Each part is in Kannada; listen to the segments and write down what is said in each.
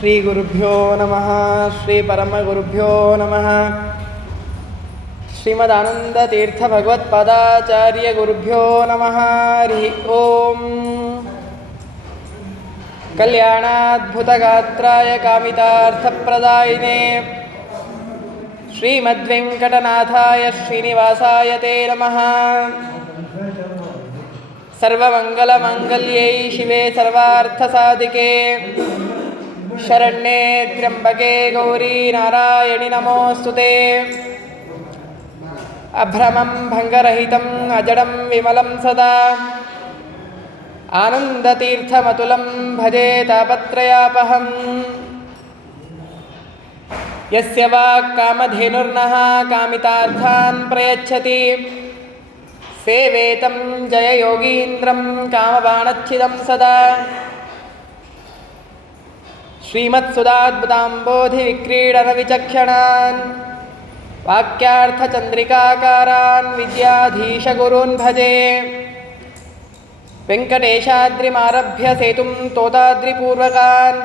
ಶ್ರೀ ಗುರುಭ್ಯೋ ನಮಃ. ಶ್ರೀ ಪರಮಗುರುಭ್ಯೋ ನಮಃ. ಶ್ರೀಮದಾನಂದತೀರ್ಥ ಭಗವತ್ಪಾದಾಚಾರ್ಯ ಗುರುಭ್ಯೋ ನಮಃ. ಹರಿ ಓಂ. ಕಲ್ಯಾಣಾದ್ಭುತಗಾತ್ರಾಯ ಕಾಮಿತಾರ್ಥಪ್ರದಾಯಿನೇ ಶ್ರೀಮದ್ವೆಂಕಟನಾಥಾಯ ಶ್ರೀನಿವಾಸಾಯ ತೇ ನಮಃ. ಸರ್ವಮಂಗಲಮಾಂಗಲ್ಯೈ ಶಿವೆ ಸರ್ವಾರ್ಥಸಾಧಿಕೆ ಶರಣ್ಯೇ ತ್ರ್ಯಂಬಕೆ ಗೌರಿ ನಾರಾಯಣಿ ನಮೋಸ್ತುತೆ. ಅಭ್ರಮಂ ಭಂಗರಹಿತಂ ಅಜಡಂ ವಿಮಲಂ ಸದಾ ಆನಂದತೀರ್ಥಮತುಲಂ ಭಜೆ ತಾಪತ್ರಯಾಪಹಂ. ಯಸ್ಯ ವಾಕ್ ಕಾಮಧೇನುರ್ನಃ ಕಾಮಿತಾರ್ಥಾನ್ ಪ್ರಯಚ್ಛತಿ ಸೇವೇತಂ ಜಯಯೋಗೀಂದ್ರಂ ಕಾಮಬಾಣಚ್ಛಿದಂ ಸದಾ. ಶ್ರೀಮತ್ಸುಧಾದ್ಭುತಾಂಬೋಧಿ ವಿಕ್ರೀಡನ ವಿಚಕ್ಷಣಾನ್ ವಾಕ್ಯಾರ್ಥಚಂದ್ರಿಕಾಕಾರಾನ್ ವಿದ್ಯಾಧೀಶಗುರೂನ್ ಭಜೆ. ವೆಂಕಟೇಶಾದ್ರಿಮಾರಭ್ಯ ಸೇತುಂ ತೋತಾದ್ರಿಪೂರ್ವಕಾನ್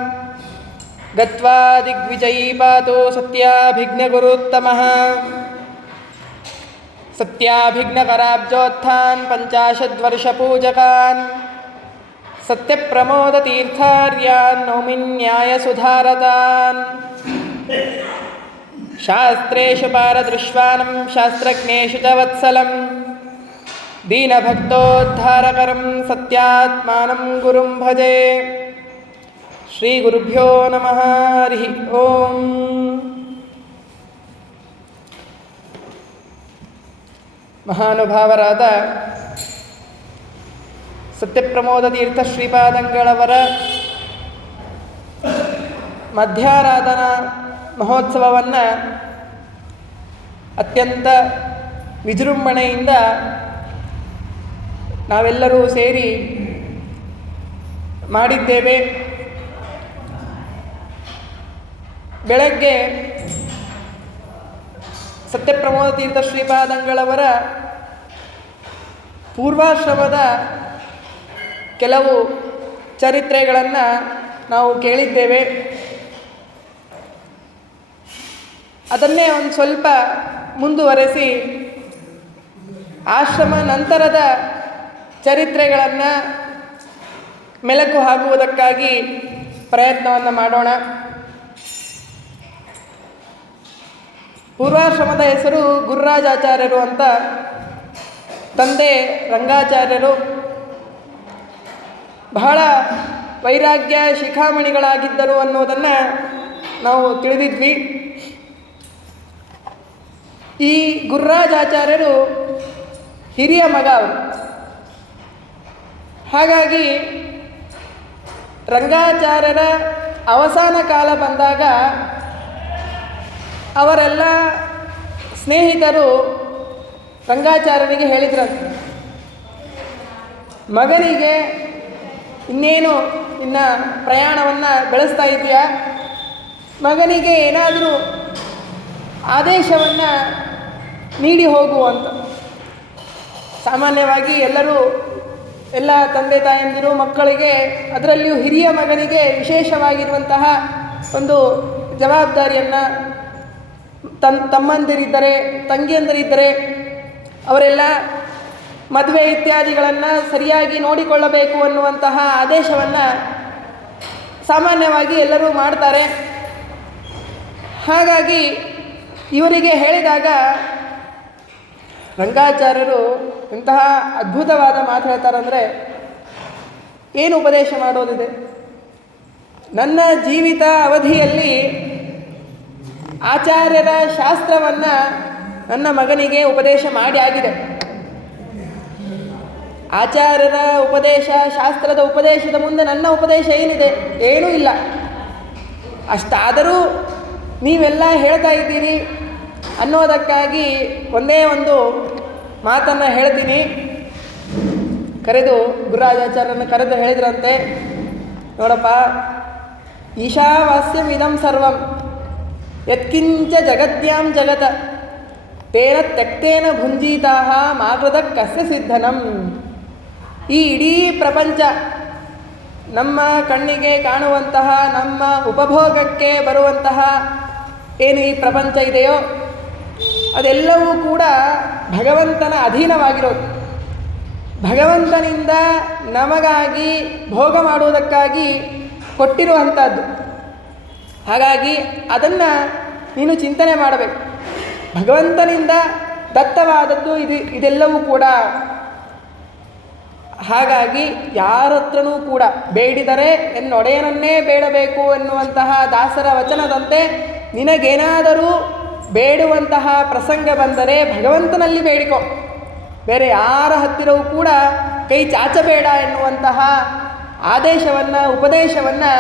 ಗತ್ವಾ ದಿಗ್ವಿಜಯೀ ಪಾತೋ ಸತ್ಯಾಭಿಘ್ನಗುರುತ್ತಮಃ. ಸತ್ಯಾಭಿಘ್ನಕರಾಬ್ಜೋತ್ಥಾನ್ ಪಂಚಾಶದ್ವರ್ಷಪೂಜಕಾನ್ ಸತ್ಯಪ್ರಮೋದತೀರ್ಥಾರ್ಯಾನ್ ನೌಮಿನ್ಯಾಯಸುಧಾರತಾನ್. ಶಾಸ್ತ್ರೇಷು ಪಾರದೃಶ್ವಾನಂ ಶಾಸ್ತ್ರಜ್ಞೇಷು ಚ ವತ್ಸಲಂ ದೀನಭಕ್ತೋದ್ಧಾರಕರಂ ಸತ್ಯಾತ್ಮಾನಂ ಗುರುಂ ಭಜೆ. ಶ್ರೀ ಗುರುಭ್ಯೋ ನಮಃ. ಹರಿ ಓಂ. ಮಹಾನುಭಾವರಾದ ಸತ್ಯಪ್ರಮೋದತೀರ್ಥ ಶ್ರೀಪಾದಂಗಳವರ ಮಧ್ಯಾರಾಧನಾ ಮಹೋತ್ಸವವನ್ನು ಅತ್ಯಂತ ವಿಜೃಂಭಣೆಯಿಂದ ನಾವೆಲ್ಲರೂ ಸೇರಿ ಮಾಡಿದ್ದೇವೆ. ಬೆಳಗ್ಗೆ ಸತ್ಯಪ್ರಮೋದತೀರ್ಥ ಶ್ರೀಪಾದಂಗಳವರ ಪೂರ್ವಾಶ್ರಮದ ಕೆಲವು ಚರಿತ್ರೆಗಳನ್ನು ನಾವು ಕೇಳಿದ್ದೇವೆ. ಅದನ್ನೇ ಒಂದು ಸ್ವಲ್ಪ ಮುಂದುವರೆಸಿ ಆಶ್ರಮ ನಂತರದ ಚರಿತ್ರೆಗಳನ್ನು ಮೆಲುಕು ಹಾಕುವುದಕ್ಕಾಗಿ ಪ್ರಯತ್ನವನ್ನು ಮಾಡೋಣ. ಪೂರ್ವಾಶ್ರಮದ ಹೆಸರು ಗುರುರಾಜಾಚಾರ್ಯರು ಅಂತ. ತಂದೆ ರಂಗಾಚಾರ್ಯರು. ಬಹಳ ವೈರಾಗ್ಯ ಶಿಖಾಮಣಿಗಳಾಗಿದ್ದರು ಅನ್ನೋದನ್ನು ನಾವು ತಿಳಿದಿದ್ವಿ. ಈ ಗುರುರಾಜಾಚಾರ್ಯರು ಹಿರಿಯ ಮಗ ಅವರು. ಹಾಗಾಗಿ ರಂಗಾಚಾರ್ಯರ ಅವಸಾನ ಕಾಲ ಬಂದಾಗ ಅವರೆಲ್ಲ ಸ್ನೇಹಿತರು ರಂಗಾಚಾರ್ಯರಿಗೆ ಹೇಳಿದ್ರಂತೆ, ಮಗನಿಗೆ ಇನ್ನೇನು ಇನ್ನು ಪ್ರಯಾಣವನ್ನು ಬೆಳೆಸ್ತಾ ಇದೆಯಾ, ಮಗನಿಗೆ ಏನಾದರೂ ಆದೇಶವನ್ನು ನೀಡಿ ಹೋಗು ಅಂತ. ಸಾಮಾನ್ಯವಾಗಿ ಎಲ್ಲ ತಂದೆ ತಾಯಂದಿರು ಮಕ್ಕಳಿಗೆ, ಅದರಲ್ಲಿಯೂ ಹಿರಿಯ ಮಗನಿಗೆ ವಿಶೇಷವಾಗಿರುವಂತಹ ಒಂದು ಜವಾಬ್ದಾರಿಯನ್ನು ತಮ್ಮಂದಿರಿದ್ದರೆ ತಂಗಿಯಂದಿರಿದ್ದರೆ ಅವರೆಲ್ಲ ಮದುವೆ ಇತ್ಯಾದಿಗಳನ್ನು ಸರಿಯಾಗಿ ನೋಡಿಕೊಳ್ಳಬೇಕು ಅನ್ನುವಂತಹ ಆದೇಶವನ್ನು ಸಾಮಾನ್ಯವಾಗಿ ಎಲ್ಲರೂ ಮಾಡ್ತಾರೆ. ಹಾಗಾಗಿ ಇವರಿಗೆ ಹೇಳಿದಾಗ ರಂಗಾಚಾರ್ಯರು ಇಂತಹ ಅದ್ಭುತವಾದ ಮಾತು ಹೇಳ್ತಾರಂದರೆ, ಏನು ಉಪದೇಶ ಮಾಡೋದಿದೆ, ನನ್ನ ಜೀವಿತ ಅವಧಿಯಲ್ಲಿ ಆಚಾರ್ಯರ ಶಾಸ್ತ್ರವನ್ನು ನನ್ನ ಮಗನಿಗೆ ಉಪದೇಶ ಮಾಡಿ ಆಗಿದೆ. ಆಚಾರ್ಯರ ಉಪದೇಶ, ಶಾಸ್ತ್ರದ ಉಪದೇಶದ ಮುಂದೆ ನನ್ನ ಉಪದೇಶ ಏನಿದೆ? ಏನೂ ಇಲ್ಲ. ಅಷ್ಟಾದರೂ ನೀವೆಲ್ಲ ಹೇಳ್ತಾ ಇದ್ದೀರಿ ಅನ್ನೋದಕ್ಕಾಗಿ ಒಂದೇ ಒಂದು ಮಾತನ್ನು ಹೇಳ್ತೀನಿ. ಗುರುರಾಜಾಚಾರ್ಯರನ್ನು ಕರೆದು ಹೇಳಿದ್ರಂತೆ, ನೋಡಪ್ಪ, ಈಶಾವಾಸ್ಯಮಿದಂ ಸರ್ವಂ ಯತ್ಕಿಂಚ ಜಗತ್ಯಾಂ ಜಗತ ತೇನ ತ್ಯಕ್ತೇನ ಭುಂಜೀತಾಃ ಮಾಕೃತ ಕಸ್ಯ ಸಿದ್ಧನಂ. ಈ ಇಡೀ ಪ್ರಪಂಚ ನಮ್ಮ ಕಣ್ಣಿಗೆ ಕಾಣುವಂತಹ, ನಮ್ಮ ಉಪಭೋಗಕ್ಕೆ ಬರುವಂತಹ ಏನು ಈ ಪ್ರಪಂಚ ಇದೆಯೋ ಅದೆಲ್ಲವೂ ಕೂಡ ಭಗವಂತನ ಅಧೀನವಾಗಿರೋದು. ಭಗವಂತನಿಂದ ನಮಗಾಗಿ ಭೋಗ ಮಾಡುವುದಕ್ಕಾಗಿ ಕೊಟ್ಟಿರುವಂಥದ್ದು. ಹಾಗಾಗಿ ಅದನ್ನು ನೀನು ಚಿಂತನೆ ಮಾಡಬೇಕು. ಭಗವಂತನಿಂದ ದತ್ತವಾದದ್ದು ಇದೆಲ್ಲವೂ ಕೂಡ. ಹಾಗಾಗಿ ಯಾರ ಹತ್ರನೂ ಕೂಡ ಬೇಡಿದರೆ ಎನ್ನೊಡೆಯನನ್ನೇ ಬೇಡಬೇಕು ಎನ್ನುವಂತಹ ದಾಸರ ವಚನದಂತೆ ನಿನಗೇನಾದರೂ ಬೇಡುವಂತಹ ಪ್ರಸಂಗ ಬಂದರೆ ಭಗವಂತನಲ್ಲಿ ಬೇಡಿಕೊ, ಬೇರೆ ಯಾರ ಹತ್ತಿರವೂ ಕೂಡ ಕೈ ಚಾಚಬೇಡ ಎನ್ನುವಂತಹ ಆದೇಶವನ್ನು, ಉಪದೇಶವನ್ನು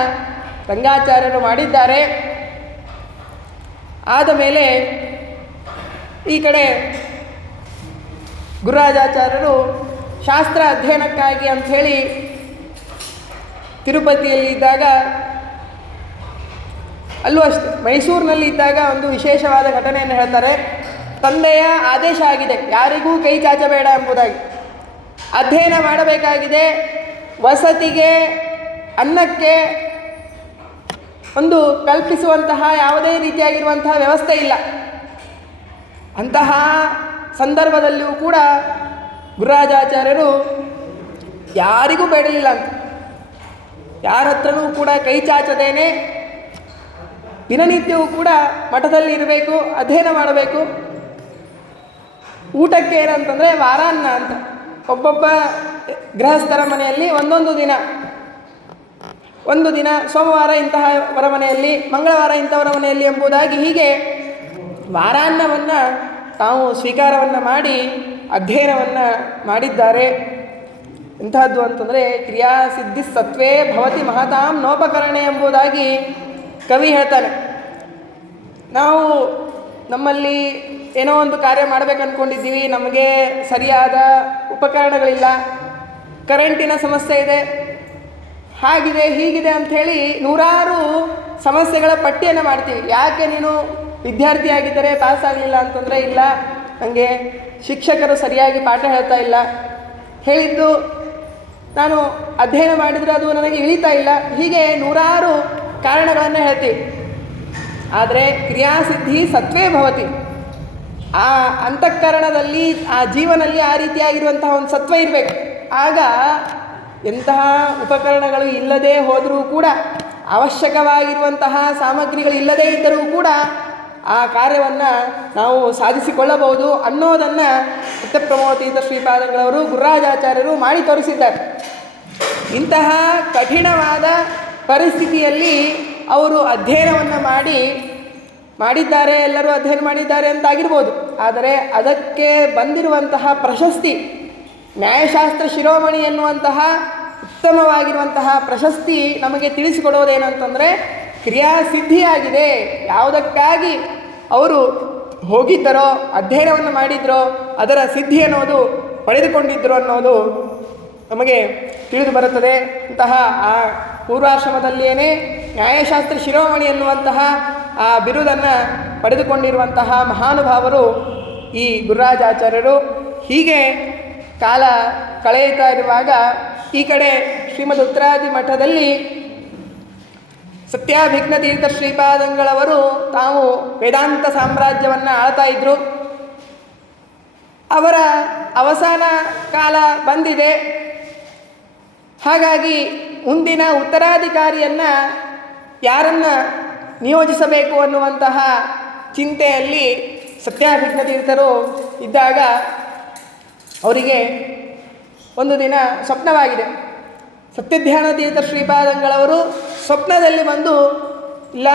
ರಂಗಾಚಾರ್ಯರು ಮಾಡಿದ್ದಾರೆ. ಆದ ಮೇಲೆ ಈ ಕಡೆ ಗುರುರಾಜಾಚಾರ್ಯರು ಶಾಸ್ತ್ರ ಅಧ್ಯಯನಕ್ಕಾಗಿ ಅಂಥೇಳಿ ತಿರುಪತಿಯಲ್ಲಿ ಇದ್ದಾಗ, ಅಲ್ಲೂ ಅಷ್ಟೆ ಮೈಸೂರಿನಲ್ಲಿ ಇದ್ದಾಗ ಒಂದು ವಿಶೇಷವಾದ ಘಟನೆಯನ್ನು ಹೇಳ್ತಾರೆ. ತಂದೆಯ ಆದೇಶ ಆಗಿದೆ ಯಾರಿಗೂ ಕೈ ಚಾಚಬೇಡ ಎಂಬುದಾಗಿ. ಅಧ್ಯಯನ ಮಾಡಬೇಕಾಗಿದೆ, ವಸತಿಗೆ ಅನ್ನಕ್ಕೆ ಒಂದು ಕಲ್ಪಿಸುವಂತಹ ಯಾವುದೇ ರೀತಿಯಾಗಿರುವಂತಹ ವ್ಯವಸ್ಥೆ ಇಲ್ಲ. ಅಂತಹ ಸಂದರ್ಭದಲ್ಲಿಯೂ ಕೂಡ ಗುರುರಾಜಾಚಾರ್ಯರು ಯಾರಿಗೂ ಬೇಡಲಿಲ್ಲ ಅಂತ, ಯಾರ ಹತ್ರನೂ ಕೂಡ ಕೈ ಚಾಚದೇನೆ ದಿನನಿತ್ಯವೂ ಕೂಡ ಮಠದಲ್ಲಿ ಇರಬೇಕು, ಅಧ್ಯಯನ ಮಾಡಬೇಕು. ಊಟಕ್ಕೆ ಏನಂತಂದರೆ ವಾರಾನ್ನ ಅಂತ, ಒಬ್ಬೊಬ್ಬ ಗೃಹಸ್ಥರ ಮನೆಯಲ್ಲಿ ಒಂದು ದಿನ ಸೋಮವಾರ ಇಂತಹವರ ಮನೆಯಲ್ಲಿ, ಮಂಗಳವಾರ ಇಂಥವರ ಮನೆಯಲ್ಲಿ ಎಂಬುದಾಗಿ ಹೀಗೆ ವಾರಾನ್ನವನ್ನು ತಾವು ಸ್ವೀಕಾರವನ್ನು ಮಾಡಿ ಅಧ್ಯಯನವನ್ನು ಮಾಡಿದ್ದಾರೆ. ಎಂತಹದ್ದು ಅಂತಂದರೆ ಕ್ರಿಯಾಸಿದ್ಧಿ ಸತ್ವೇ ಭವತಿ ಮಹತಾಂ ನೋಪಕರಣೆ ಎಂಬುದಾಗಿ ಕವಿ ಹೇಳ್ತಾನೆ. ನಾವು ನಮ್ಮಲ್ಲಿ ಏನೋ ಒಂದು ಕಾರ್ಯ ಮಾಡಬೇಕು ಅಂದ್ಕೊಂಡಿದ್ದೀವಿ, ನಮಗೆ ಸರಿಯಾದ ಉಪಕರಣಗಳಿಲ್ಲ, ಕರೆಂಟಿನ ಸಮಸ್ಯೆ ಇದೆ, ಹಾಗಿದೆ ಹೀಗಿದೆ ಅಂಥೇಳಿ ನೂರಾರು ಸಮಸ್ಯೆಗಳ ಪಟ್ಟಿಯನ್ನು ಮಾಡ್ತೀವಿ. ಯಾಕೆ ನೀನು ವಿದ್ಯಾರ್ಥಿಯಾಗಿದ್ದರೆ ಪಾಸ್ ಆಗಲಿಲ್ಲ ಅಂತಂದರೆ, ಇಲ್ಲ ನನಗೆ ಶಿಕ್ಷಕರು ಸರಿಯಾಗಿ ಪಾಠ ಹೇಳ್ತಾ ಇಲ್ಲ, ಹೇಳಿದ್ದು ನಾನು ಅಧ್ಯಯನ ಮಾಡಿದರೆ ಅದು ನನಗೆ ಇಳಿತಾ ಇಲ್ಲ, ಹೀಗೆ ನೂರಾರು ಕಾರಣಗಳನ್ನು ಹೇಳ್ತೀವಿ. ಆದರೆ ಕ್ರಿಯಾಸಿದ್ಧಿ ಸತ್ವೇ ಭವತಿ, ಆ ಅಂತಃಕರಣದಲ್ಲಿ, ಆ ಜೀವನಲ್ಲಿ ಆ ರೀತಿಯಾಗಿರುವಂತಹ ಒಂದು ಸತ್ವ ಇರಬೇಕು. ಆಗ ಎಂತಹ ಉಪಕರಣಗಳು ಇಲ್ಲದೆ ಹೋದರೂ ಕೂಡ, ಅವಶ್ಯಕವಾಗಿರುವಂತಹ ಸಾಮಗ್ರಿಗಳು ಇಲ್ಲದೇ ಇದ್ದರೂ ಕೂಡ ಆ ಕಾರ್ಯವನ್ನು ನಾವು ಸಾಧಿಸಿಕೊಳ್ಳಬಹುದು ಅನ್ನೋದನ್ನು ಸತ್ಯಪ್ರಮೋತೀತ ಶ್ರೀಪಾದಂಗಳವರು ಗುರುರಾಜಾಚಾರ್ಯರು ಮಾಡಿ ತೋರಿಸಿದ್ದಾರೆ. ಇಂತಹ ಕಠಿಣವಾದ ಪರಿಸ್ಥಿತಿಯಲ್ಲಿ ಅವರು ಅಧ್ಯಯನವನ್ನು ಮಾಡಿದ್ದಾರೆ, ಎಲ್ಲರೂ ಅಧ್ಯಯನ ಮಾಡಿದ್ದಾರೆ ಅಂತಾಗಿರ್ಬೋದು. ಆದರೆ ಅದಕ್ಕೆ ಬಂದಿರುವಂತಹ ಪ್ರಶಸ್ತಿ, ನ್ಯಾಯಶಾಸ್ತ್ರ ಶಿರೋಮಣಿ ಎನ್ನುವಂತಹ ಉತ್ತಮವಾಗಿರುವಂತಹ ಪ್ರಶಸ್ತಿ ನಮಗೆ ತಿಳಿಸಿಕೊಡೋದೇನಂತಂದರೆ ಕ್ರಿಯಾಸಿದ್ಧಿಯಾಗಿದೆ. ಯಾವುದಕ್ಕಾಗಿ ಅವರು ಹೋಗಿದ್ದರೋ, ಅಧ್ಯಯನವನ್ನು ಮಾಡಿದ್ದರೋ, ಅದರ ಸಿದ್ಧಿ ಅನ್ನೋದು ಪಡೆದುಕೊಂಡಿದ್ದರು ಅನ್ನೋದು ನಮಗೆ ತಿಳಿದು ಬರುತ್ತದೆ. ಇಂತಹ ಆ ಪೂರ್ವಾಶ್ರಮದಲ್ಲಿಯೇ ನ್ಯಾಯಶಾಸ್ತ್ರ ಶಿರೋಮಣಿ ಎನ್ನುವಂತಹ ಆ ಬಿರುದನ್ನು ಪಡೆದುಕೊಂಡಿರುವಂತಹ ಮಹಾನುಭಾವರು ಈ ಗುರುರಾಜಾಚಾರ್ಯರು. ಹೀಗೆ ಕಾಲ ಕಳೆಯುತ್ತಾ ಇರುವಾಗ ಈ ಕಡೆ ಶ್ರೀಮದ್ ಉತ್ತರಾದಿ ಮಠದಲ್ಲಿ ಸತ್ಯಾಭಿಘ್ನತೀರ್ಥ ಶ್ರೀಪಾದಂಗಳವರು ತಾವು ವೇದಾಂತ ಸಾಮ್ರಾಜ್ಯವನ್ನು ಆಳ್ತಾ ಇದ್ದರು. ಅವರ ಅವಸಾನ ಕಾಲ ಬಂದಿದೆ. ಹಾಗಾಗಿ ಮುಂದಿನ ಉತ್ತರಾಧಿಕಾರಿಯನ್ನು ಯಾರನ್ನು ನಿಯೋಜಿಸಬೇಕು ಅನ್ನುವಂತಹ ಚಿಂತೆಯಲ್ಲಿ ಸತ್ಯಾಭಿಘ್ನತೀರ್ಥರು ಇದ್ದಾಗ ಅವರಿಗೆ ಒಂದು ದಿನ ಸ್ವಪ್ನವಾಗಿದೆ. ಸತ್ಯಧ್ಯಾನತೀರ್ಥ ಶ್ರೀಪಾದಂಗಳವರು ಸ್ವಪ್ನದಲ್ಲಿ ಬಂದು, ಇಲ್ಲ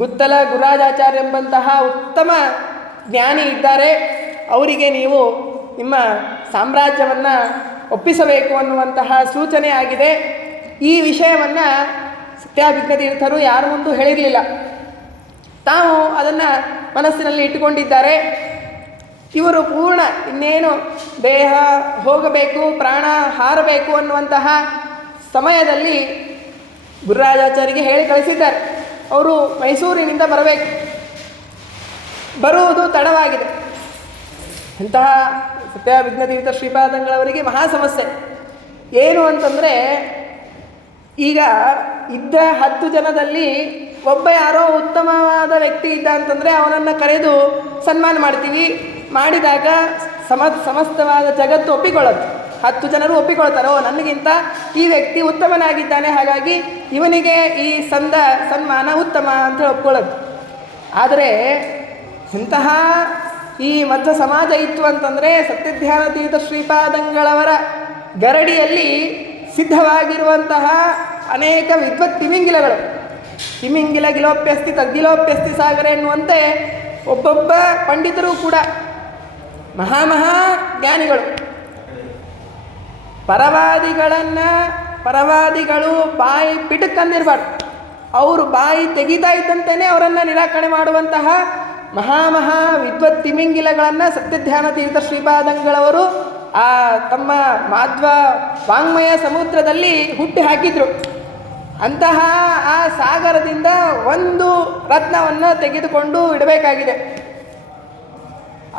ಗುತ್ತಲ ಗುರುರಾಜಾಚಾರ್ಯ ಎಂಬಂತಹ ಉತ್ತಮ ಜ್ಞಾನಿ ಇದ್ದಾರೆ, ಅವರಿಗೆ ನೀವು ನಿಮ್ಮ ಸಾಮ್ರಾಜ್ಯವನ್ನು ಒಪ್ಪಿಸಬೇಕು ಅನ್ನುವಂತಹ ಸೂಚನೆ ಆಗಿದೆ. ಈ ವಿಷಯವನ್ನು ಸತ್ಯಾಭಿಘ್ನತೀರ್ಥರು ಯಾರ ಮುಂದೂ ಹೇಳಿರಲಿಲ್ಲ. ತಾವು ಅದನ್ನು ಮನಸ್ಸಿನಲ್ಲಿ ಇಟ್ಟುಕೊಂಡಿದ್ದಾರೆ. ಇವರು ಪೂರ್ಣ ಇನ್ನೇನು ದೇಹ ಹೋಗಬೇಕು, ಪ್ರಾಣ ಹಾರಬೇಕು ಅನ್ನುವಂತಹ ಸಮಯದಲ್ಲಿ ಗುರುರಾಜಾಚಾರ್ಯರಿಗೆ ಹೇಳಿ ಕಳಿಸಿದ್ದಾರೆ, ಅವರು ಮೈಸೂರಿನಿಂದ ಬರಬೇಕು. ಬರುವುದು ತಡವಾಗಿದೆ. ಅಂತಹ ಸತ್ಯಾಭಿಘ್ನತೀರ್ಥ ಶ್ರೀಪಾದಂಗಳವರಿಗೆ ಮಹಾ ಸಮಸ್ಯೆ ಏನು ಅಂತಂದರೆ, ಈಗ ಇದ್ದ 10 ಜನದಲ್ಲಿ ಒಬ್ಬ ಯಾರೋ ಉತ್ತಮವಾದ ವ್ಯಕ್ತಿ ಇದ್ದ ಅಂತಂದರೆ ಅವನನ್ನು ಕರೆದು ಸನ್ಮಾನ ಮಾಡ್ತೀವಿ. ಮಾಡಿದಾಗ ಸಮಸ್ತವಾದ ಜಗತ್ತು ಒಪ್ಪಿಕೊಳ್ಳುತ್ತೆ. 10 ಜನರು ಒಪ್ಪಿಕೊಳ್ತಾರೋ ನನಗಿಂತ ಈ ವ್ಯಕ್ತಿ ಉತ್ತಮನಾಗಿದ್ದಾನೆ, ಹಾಗಾಗಿ ಇವನಿಗೆ ಈ ಸನ್ಮಾನ ಉತ್ತಮ ಅಂತ ಒಪ್ಕೊಳ್ಳೋದು. ಆದರೆ ಇಂತಹ ಈ ಮಧ್ವ ಸಮಾಜ ಇತ್ತು ಅಂತಂದರೆ ಸತ್ಯಧ್ಯಾನ ತೀರ್ಥ ಶ್ರೀಪಾದಂಗಳವರ ಗರಡಿಯಲ್ಲಿ ಸಿದ್ಧವಾಗಿರುವಂತಹ ಅನೇಕ ವಿದ್ವತ್ ತಿಮಿಂಗಿಲಗಳು, ತಿಮಿಂಗಿಲ ಗಿಲೋಪ್ಯಸ್ತಿ ತದ್ಗಿಲೋಪ್ಯಸ್ತಿ ಸಾಗರ ಎನ್ನುವಂತೆ ಒಬ್ಬೊಬ್ಬ ಪಂಡಿತರು ಕೂಡ ಮಹಾ ಜ್ಞಾನಿಗಳು. ಪರವಾದಿಗಳು ಬಾಯಿ ಪಿಟಕ್ಕಂದಿರಬಾರ್ದು. ಅವರು ಬಾಯಿ ತೆಗಿತಾ ಇದ್ದಂತೆಯೇ ಅವರನ್ನು ನಿರಾಕರಣೆ ಮಾಡುವಂತಹ ಮಹಾ ವಿದ್ವತ್ ತಿಮಿಂಗಿಲಗಳನ್ನು ಸತ್ಯಧ್ಯಾನ ತೀರ್ಥ ಶ್ರೀಪಾದಂಗಳವರು ತಮ್ಮ ಮಾಧ್ವ ವಾಂಗ್ಮಯ ಸಮುದ್ರದಲ್ಲಿ ಹುಟ್ಟಿ ಹಾಕಿದರು. ಅಂತಹ ಆ ಸಾಗರದಿಂದ ಒಂದು ರತ್ನವನ್ನು ತೆಗೆದುಕೊಂಡು ಇಡಬೇಕಾಗಿದೆ.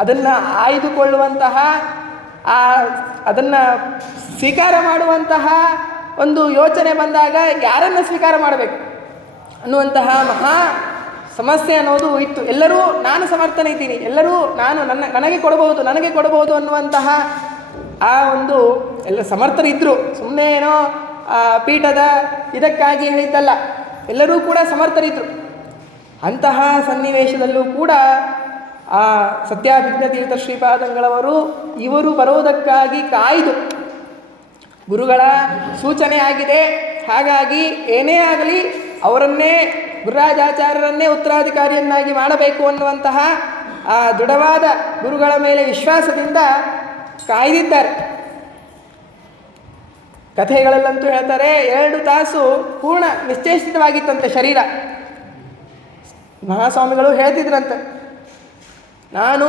ಅದನ್ನು ಆಯ್ದುಕೊಳ್ಳುವಂತಹ ಅದನ್ನು ಸ್ವೀಕಾರ ಮಾಡುವಂತಹ ಒಂದು ಯೋಚನೆ ಬಂದಾಗ ಯಾರನ್ನು ಸ್ವೀಕಾರ ಮಾಡಬೇಕು ಅನ್ನುವಂತಹ ಮಹಾ ಸಮಸ್ಯೆ ಅನ್ನೋದು ಇತ್ತು. ಎಲ್ಲರೂ ನಾನು ಸಮರ್ಥನೆ ಇದ್ದೀನಿ, ಎಲ್ಲರೂ ನನಗೆ ಕೊಡಬಹುದು ಅನ್ನುವಂತಹ ಆ ಒಂದು ಎಲ್ಲ ಸಮರ್ಥರಿದ್ದರು. ಸುಮ್ಮನೆ ಏನೋ ಪೀಠದ ಇದಕ್ಕಾಗಿ ಹೇಳಿದ್ದಲ್ಲ, ಎಲ್ಲರೂ ಕೂಡ ಸಮರ್ಥರಿದ್ದರು. ಅಂತಹ ಸನ್ನಿವೇಶದಲ್ಲೂ ಕೂಡ ಆ ಸತ್ಯಾಭಿಜ್ಞ ತೀರ್ಥ ಶ್ರೀಪಾದಂಗಳವರು ಇವರು ಬರೋದಕ್ಕಾಗಿ ಕಾಯ್ದು ಗುರುಗಳ ಸೂಚನೆ ಆಗಿದೆ, ಹಾಗಾಗಿ ಏನೇ ಆಗಲಿ ಅವರನ್ನೇ ಗುರುರಾಜಾಚಾರ್ಯರನ್ನೇ ಉತ್ತರಾಧಿಕಾರಿಯನ್ನಾಗಿ ಮಾಡಬೇಕು ಅನ್ನುವಂತಹ ಆ ದೃಢವಾದ ಗುರುಗಳ ಮೇಲೆ ವಿಶ್ವಾಸದಿಂದ ಕಾಯ್ದಿದ್ದಾರೆ. ಕಥೆಗಳಲ್ಲಂತೂ ಹೇಳ್ತಾರೆ 2 ತಾಸು ಪೂರ್ಣ ನಿಶ್ಚೇಷಿತವಾಗಿತ್ತಂತೆ ಶರೀರ. ಮಹಾಸ್ವಾಮಿಗಳು ಹೇಳ್ತಿದ್ರಂತೆ, ನಾನು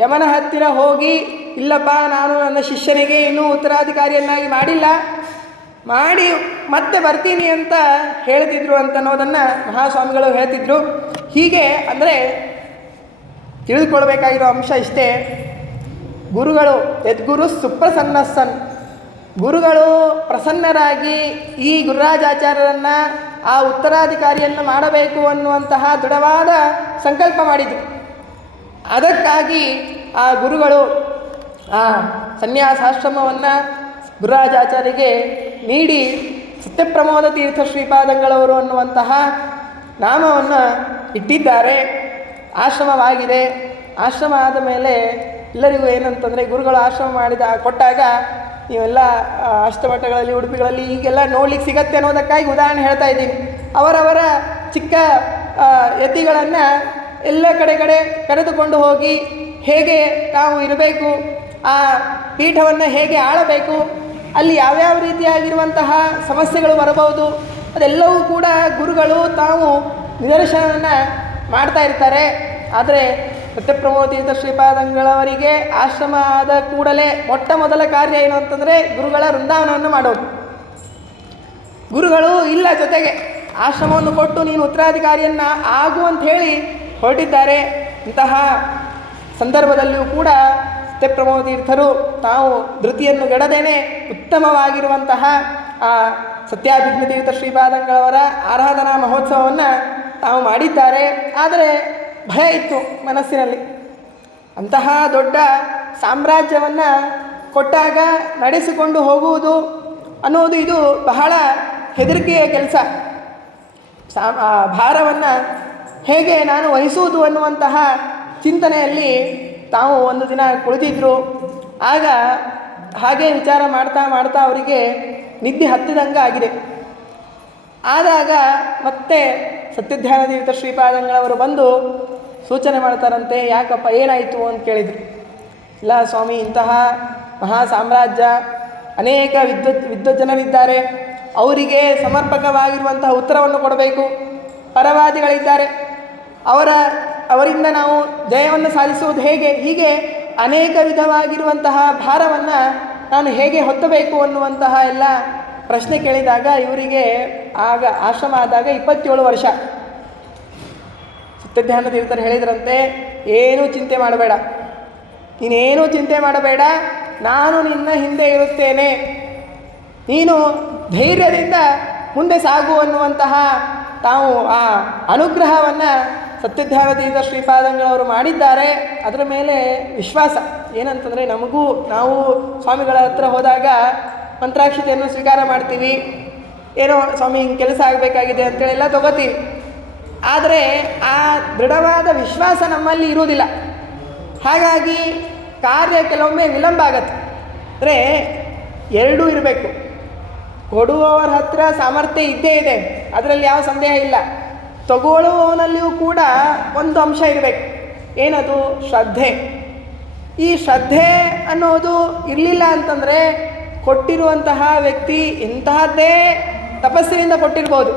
ಯಮನ ಹತ್ತಿರ ಹೋಗಿ ಇಲ್ಲಪ್ಪ ನಾನು ನನ್ನ ಶಿಷ್ಯನಿಗೆ ಇನ್ನೂ ಉತ್ತರಾಧಿಕಾರಿಯನ್ನಾಗಿ ಮಾಡಿ ಮತ್ತೆ ಬರ್ತೀನಿ ಅಂತ ಹೇಳ್ತಿದ್ರು ಅಂತ ಅನ್ನೋದನ್ನು ಮಹಾಸ್ವಾಮಿಗಳು ಹೇಳ್ತಿದ್ರು. ಹೀಗೆ ಅಂದರೆ ತಿಳಿದುಕೊಳ್ಬೇಕಾಗಿರೋ ಅಂಶ ಇಷ್ಟೇ, ಗುರುಗಳು ಯದ್ಗುರು ಸುಪ್ರಸನ್ನಸ್ಸನ್, ಗುರುಗಳು ಪ್ರಸನ್ನರಾಗಿ ಈ ಗುರುರಾಜಾಚಾರ್ಯರನ್ನು ಆ ಉತ್ತರಾಧಿಕಾರಿಯನ್ನು ಮಾಡಬೇಕು ಅನ್ನುವಂತಹ ದೃಢವಾದ ಸಂಕಲ್ಪ ಮಾಡಿದರು. ಅದಕ್ಕಾಗಿ ಆ ಗುರುಗಳು ಆ ಸನ್ಯಾಸಾಶ್ರಮವನ್ನು ಗುರುರಾಜಾಚಾರ್ಯರಿಗೆ ನೀಡಿ ಸತ್ಯಪ್ರಮೋದ ತೀರ್ಥ ಶ್ರೀಪಾದಂಗಳವರು ಅನ್ನುವಂತಹ ನಾಮವನ್ನು ಇಟ್ಟಿದ್ದಾರೆ. ಆಶ್ರಮವಾಗಿದೆ. ಆಶ್ರಮ ಆದ ಮೇಲೆ ಎಲ್ಲರಿಗೂ ಏನಂತಂದರೆ ಗುರುಗಳು ಆಶ್ರಮ ಕೊಟ್ಟಾಗ ನೀವೆಲ್ಲ ಅಷ್ಟಮಠಗಳಲ್ಲಿ ಉಡುಪಿಗಳಲ್ಲಿ ಈಗೆಲ್ಲ ನೋಡ್ಲಿಕ್ಕೆ ಸಿಗತ್ತೆ ಅನ್ನೋದಕ್ಕಾಗಿ ಉದಾಹರಣೆ ಹೇಳ್ತಾ ಇದ್ದೀನಿ. ಅವರವರ ಚಿಕ್ಕ ಯತಿಗಳನ್ನು ಎಲ್ಲ ಕಡೆ ಕರೆದುಕೊಂಡು ಹೋಗಿ ಹೇಗೆ ತಾವು ಇರಬೇಕು, ಆ ಪೀಠವನ್ನು ಹೇಗೆ ಆಳಬೇಕು, ಅಲ್ಲಿ ಯಾವ್ಯಾವ ರೀತಿಯಾಗಿರುವಂತಹ ಸಮಸ್ಯೆಗಳು ಬರಬಹುದು ಅದೆಲ್ಲವೂ ಕೂಡ ಗುರುಗಳು ತಾವು ನಿದರ್ಶನವನ್ನು ಮಾಡ್ತಾ ಇರ್ತಾರೆ. ಆದರೆ ಸತ್ಯಪ್ರಮೋದ ತೀರ್ಥ ಶ್ರೀಪಾದಂಗಳವರಿಗೆ ಆಶ್ರಮ ಆದ ಕೂಡಲೇ ಮೊದಲ ಕಾರ್ಯ ಏನು ಅಂತಂದರೆ ಗುರುಗಳ ವೃಂದಾವನವನ್ನು ಮಾಡೋದು. ಗುರುಗಳು ಇಲ್ಲ, ಜೊತೆಗೆ ಆಶ್ರಮವನ್ನು ಕೊಟ್ಟು ನೀನು ಉತ್ತರಾಧಿಕಾರಿಯನ್ನು ಆಗು ಅಂತ ಹೇಳಿ ಹೊರಟಿದ್ದಾರೆ. ಇಂತಹ ಸಂದರ್ಭದಲ್ಲಿಯೂ ಕೂಡ ಸತ್ಯಪ್ರಮೋದ ತೀರ್ಥರು ತಾವು ಧೃತಿಯನ್ನು ಗೆಡದೇನೆ ಉತ್ತಮವಾಗಿರುವಂತಹ ಆ ಸತ್ಯಾಭಿಜ್ಞ ತೀರ್ಥ ಶ್ರೀಪಾದಂಗಳವರ ಆರಾಧನಾ ಮಹೋತ್ಸವವನ್ನು ತಾವು ಮಾಡಿದ್ದಾರೆ. ಆದರೆ ಭಯ ಇತ್ತು ಮನಸ್ಸಿನಲ್ಲಿ. ಅಂತಹ ದೊಡ್ಡ ಸಾಮ್ರಾಜ್ಯವನ್ನು ಕೊಟ್ಟಾಗ ನಡೆಸಿಕೊಂಡು ಹೋಗುವುದು ಅನ್ನೋದು ಇದು ಬಹಳ ಹೆದರಿಕೆಯ ಕೆಲಸ. ಭಾರವನ್ನು ಹೇಗೆ ನಾನು ವಹಿಸುವುದು ಅನ್ನುವಂತಹ ಚಿಂತನೆಯಲ್ಲಿ ತಾವು ಒಂದು ದಿನ ಕುಳಿತಿದ್ರು. ಆಗ ಹಾಗೆ ವಿಚಾರ ಮಾಡ್ತಾ ಅವರಿಗೆ ನಿದ್ದೆ ಹತ್ತಿದಂಗೆ ಆಗಿದೆ. ಆದಾಗ ಮತ್ತೆ ಸತ್ಯಧ್ಯಾನ ತೀರ್ಥ ಶ್ರೀಪಾದಂಗಳವರು ಬಂದು ಸೂಚನೆ ಮಾಡ್ತಾರಂತೆ. ಯಾಕಪ್ಪ ಏನಾಯಿತು ಅಂತ ಕೇಳಿದರು. ಇಲ್ಲ ಸ್ವಾಮಿ, ಇಂತಹ ಮಹಾ ಸಾಮ್ರಾಜ್ಯ, ಅನೇಕ ವಿದ್ವತ್ ಜನರಿದ್ದಾರೆ, ಅವರಿಗೆ ಸಮರ್ಪಕವಾಗಿರುವಂತಹ ಉತ್ತರವನ್ನು ಕೊಡಬೇಕು. ಪರವಾದಿಗಳಿದ್ದಾರೆ, ಅವರಿಂದ ನಾವು ಜಯವನ್ನು ಸಾಧಿಸುವುದು ಹೇಗೆ, ಹೀಗೆ ಅನೇಕ ವಿಧವಾಗಿರುವಂತಹ ಭಾರವನ್ನು ನಾನು ಹೇಗೆ ಹೊತ್ತಬೇಕು ಅನ್ನುವಂತಹ ಎಲ್ಲ ಪ್ರಶ್ನೆ ಕೇಳಿದಾಗ ಇವರಿಗೆ ಆಗ ಆಶ್ರಮ ಆದಾಗ 27 ವರ್ಷ. ಸತ್ಯಧ್ಯಾನ ತೀರ್ಥರು ಹೇಳಿದ್ರಂತೆ, ನೀನೇನೂ ಚಿಂತೆ ಮಾಡಬೇಡ, ನಾನು ನಿನ್ನ ಹಿಂದೆ ಇರುತ್ತೇನೆ. ನೀನು ಧೈರ್ಯದಿಂದ ಮುಂದೆ ಸಾಗು ಅನ್ನುವಂತಹ ತಾವು ಆ ಅನುಗ್ರಹವನ್ನು ಸತ್ಯಧ್ಯಾನತೀರ್ಥ ಶ್ರೀಪಾದಂಗಳವರು ಮಾಡಿದ್ದಾರೆ. ಅದರ ಮೇಲೆ ವಿಶ್ವಾಸ ಏನಂತಂದರೆ, ನಾವು ಸ್ವಾಮಿಗಳ ಹತ್ರ ಹೋದಾಗ ಮಂತ್ರಾಕ್ಷತೆಯನ್ನು ಸ್ವೀಕಾರ ಮಾಡ್ತೀವಿ, ಏನೋ ಸ್ವಾಮಿ ಹಿಂಗೆ ಕೆಲಸ ಆಗಬೇಕಾಗಿದೆ ಅಂತೇಳೆಲ್ಲ ತಗೋತೀವಿ. ಆದರೆ ಆ ದೃಢವಾದ ವಿಶ್ವಾಸ ನಮ್ಮಲ್ಲಿ ಇರುವುದಿಲ್ಲ. ಹಾಗಾಗಿ ಕಾರ್ಯ ಕೆಲವೊಮ್ಮೆ ವಿಳಂಬ ಆಗತ್ತೆ. ಅಂದರೆ ಎರಡೂ ಇರಬೇಕು. ಕೊಡುವವರ ಹತ್ರ ಸಾಮರ್ಥ್ಯ ಇದ್ದೇ ಇದೆ, ಅದರಲ್ಲಿ ಯಾವ ಸಂದೇಹ ಇಲ್ಲ. ತಗೊಳ್ಳುವವನಲ್ಲಿಯೂ ಕೂಡ ಒಂದು ಅಂಶ ಇರಬೇಕು. ಏನದು? ಶ್ರದ್ಧೆ. ಈ ಶ್ರದ್ಧೆ ಅನ್ನೋದು ಇರಲಿಲ್ಲ ಅಂತಂದರೆ ಕೊಟ್ಟಿರುವಂತಹ ವ್ಯಕ್ತಿ ಎಂತಹದ್ದೇ ತಪಸ್ಸಿನಿಂದ ಕೊಟ್ಟಿರ್ಬೋದು,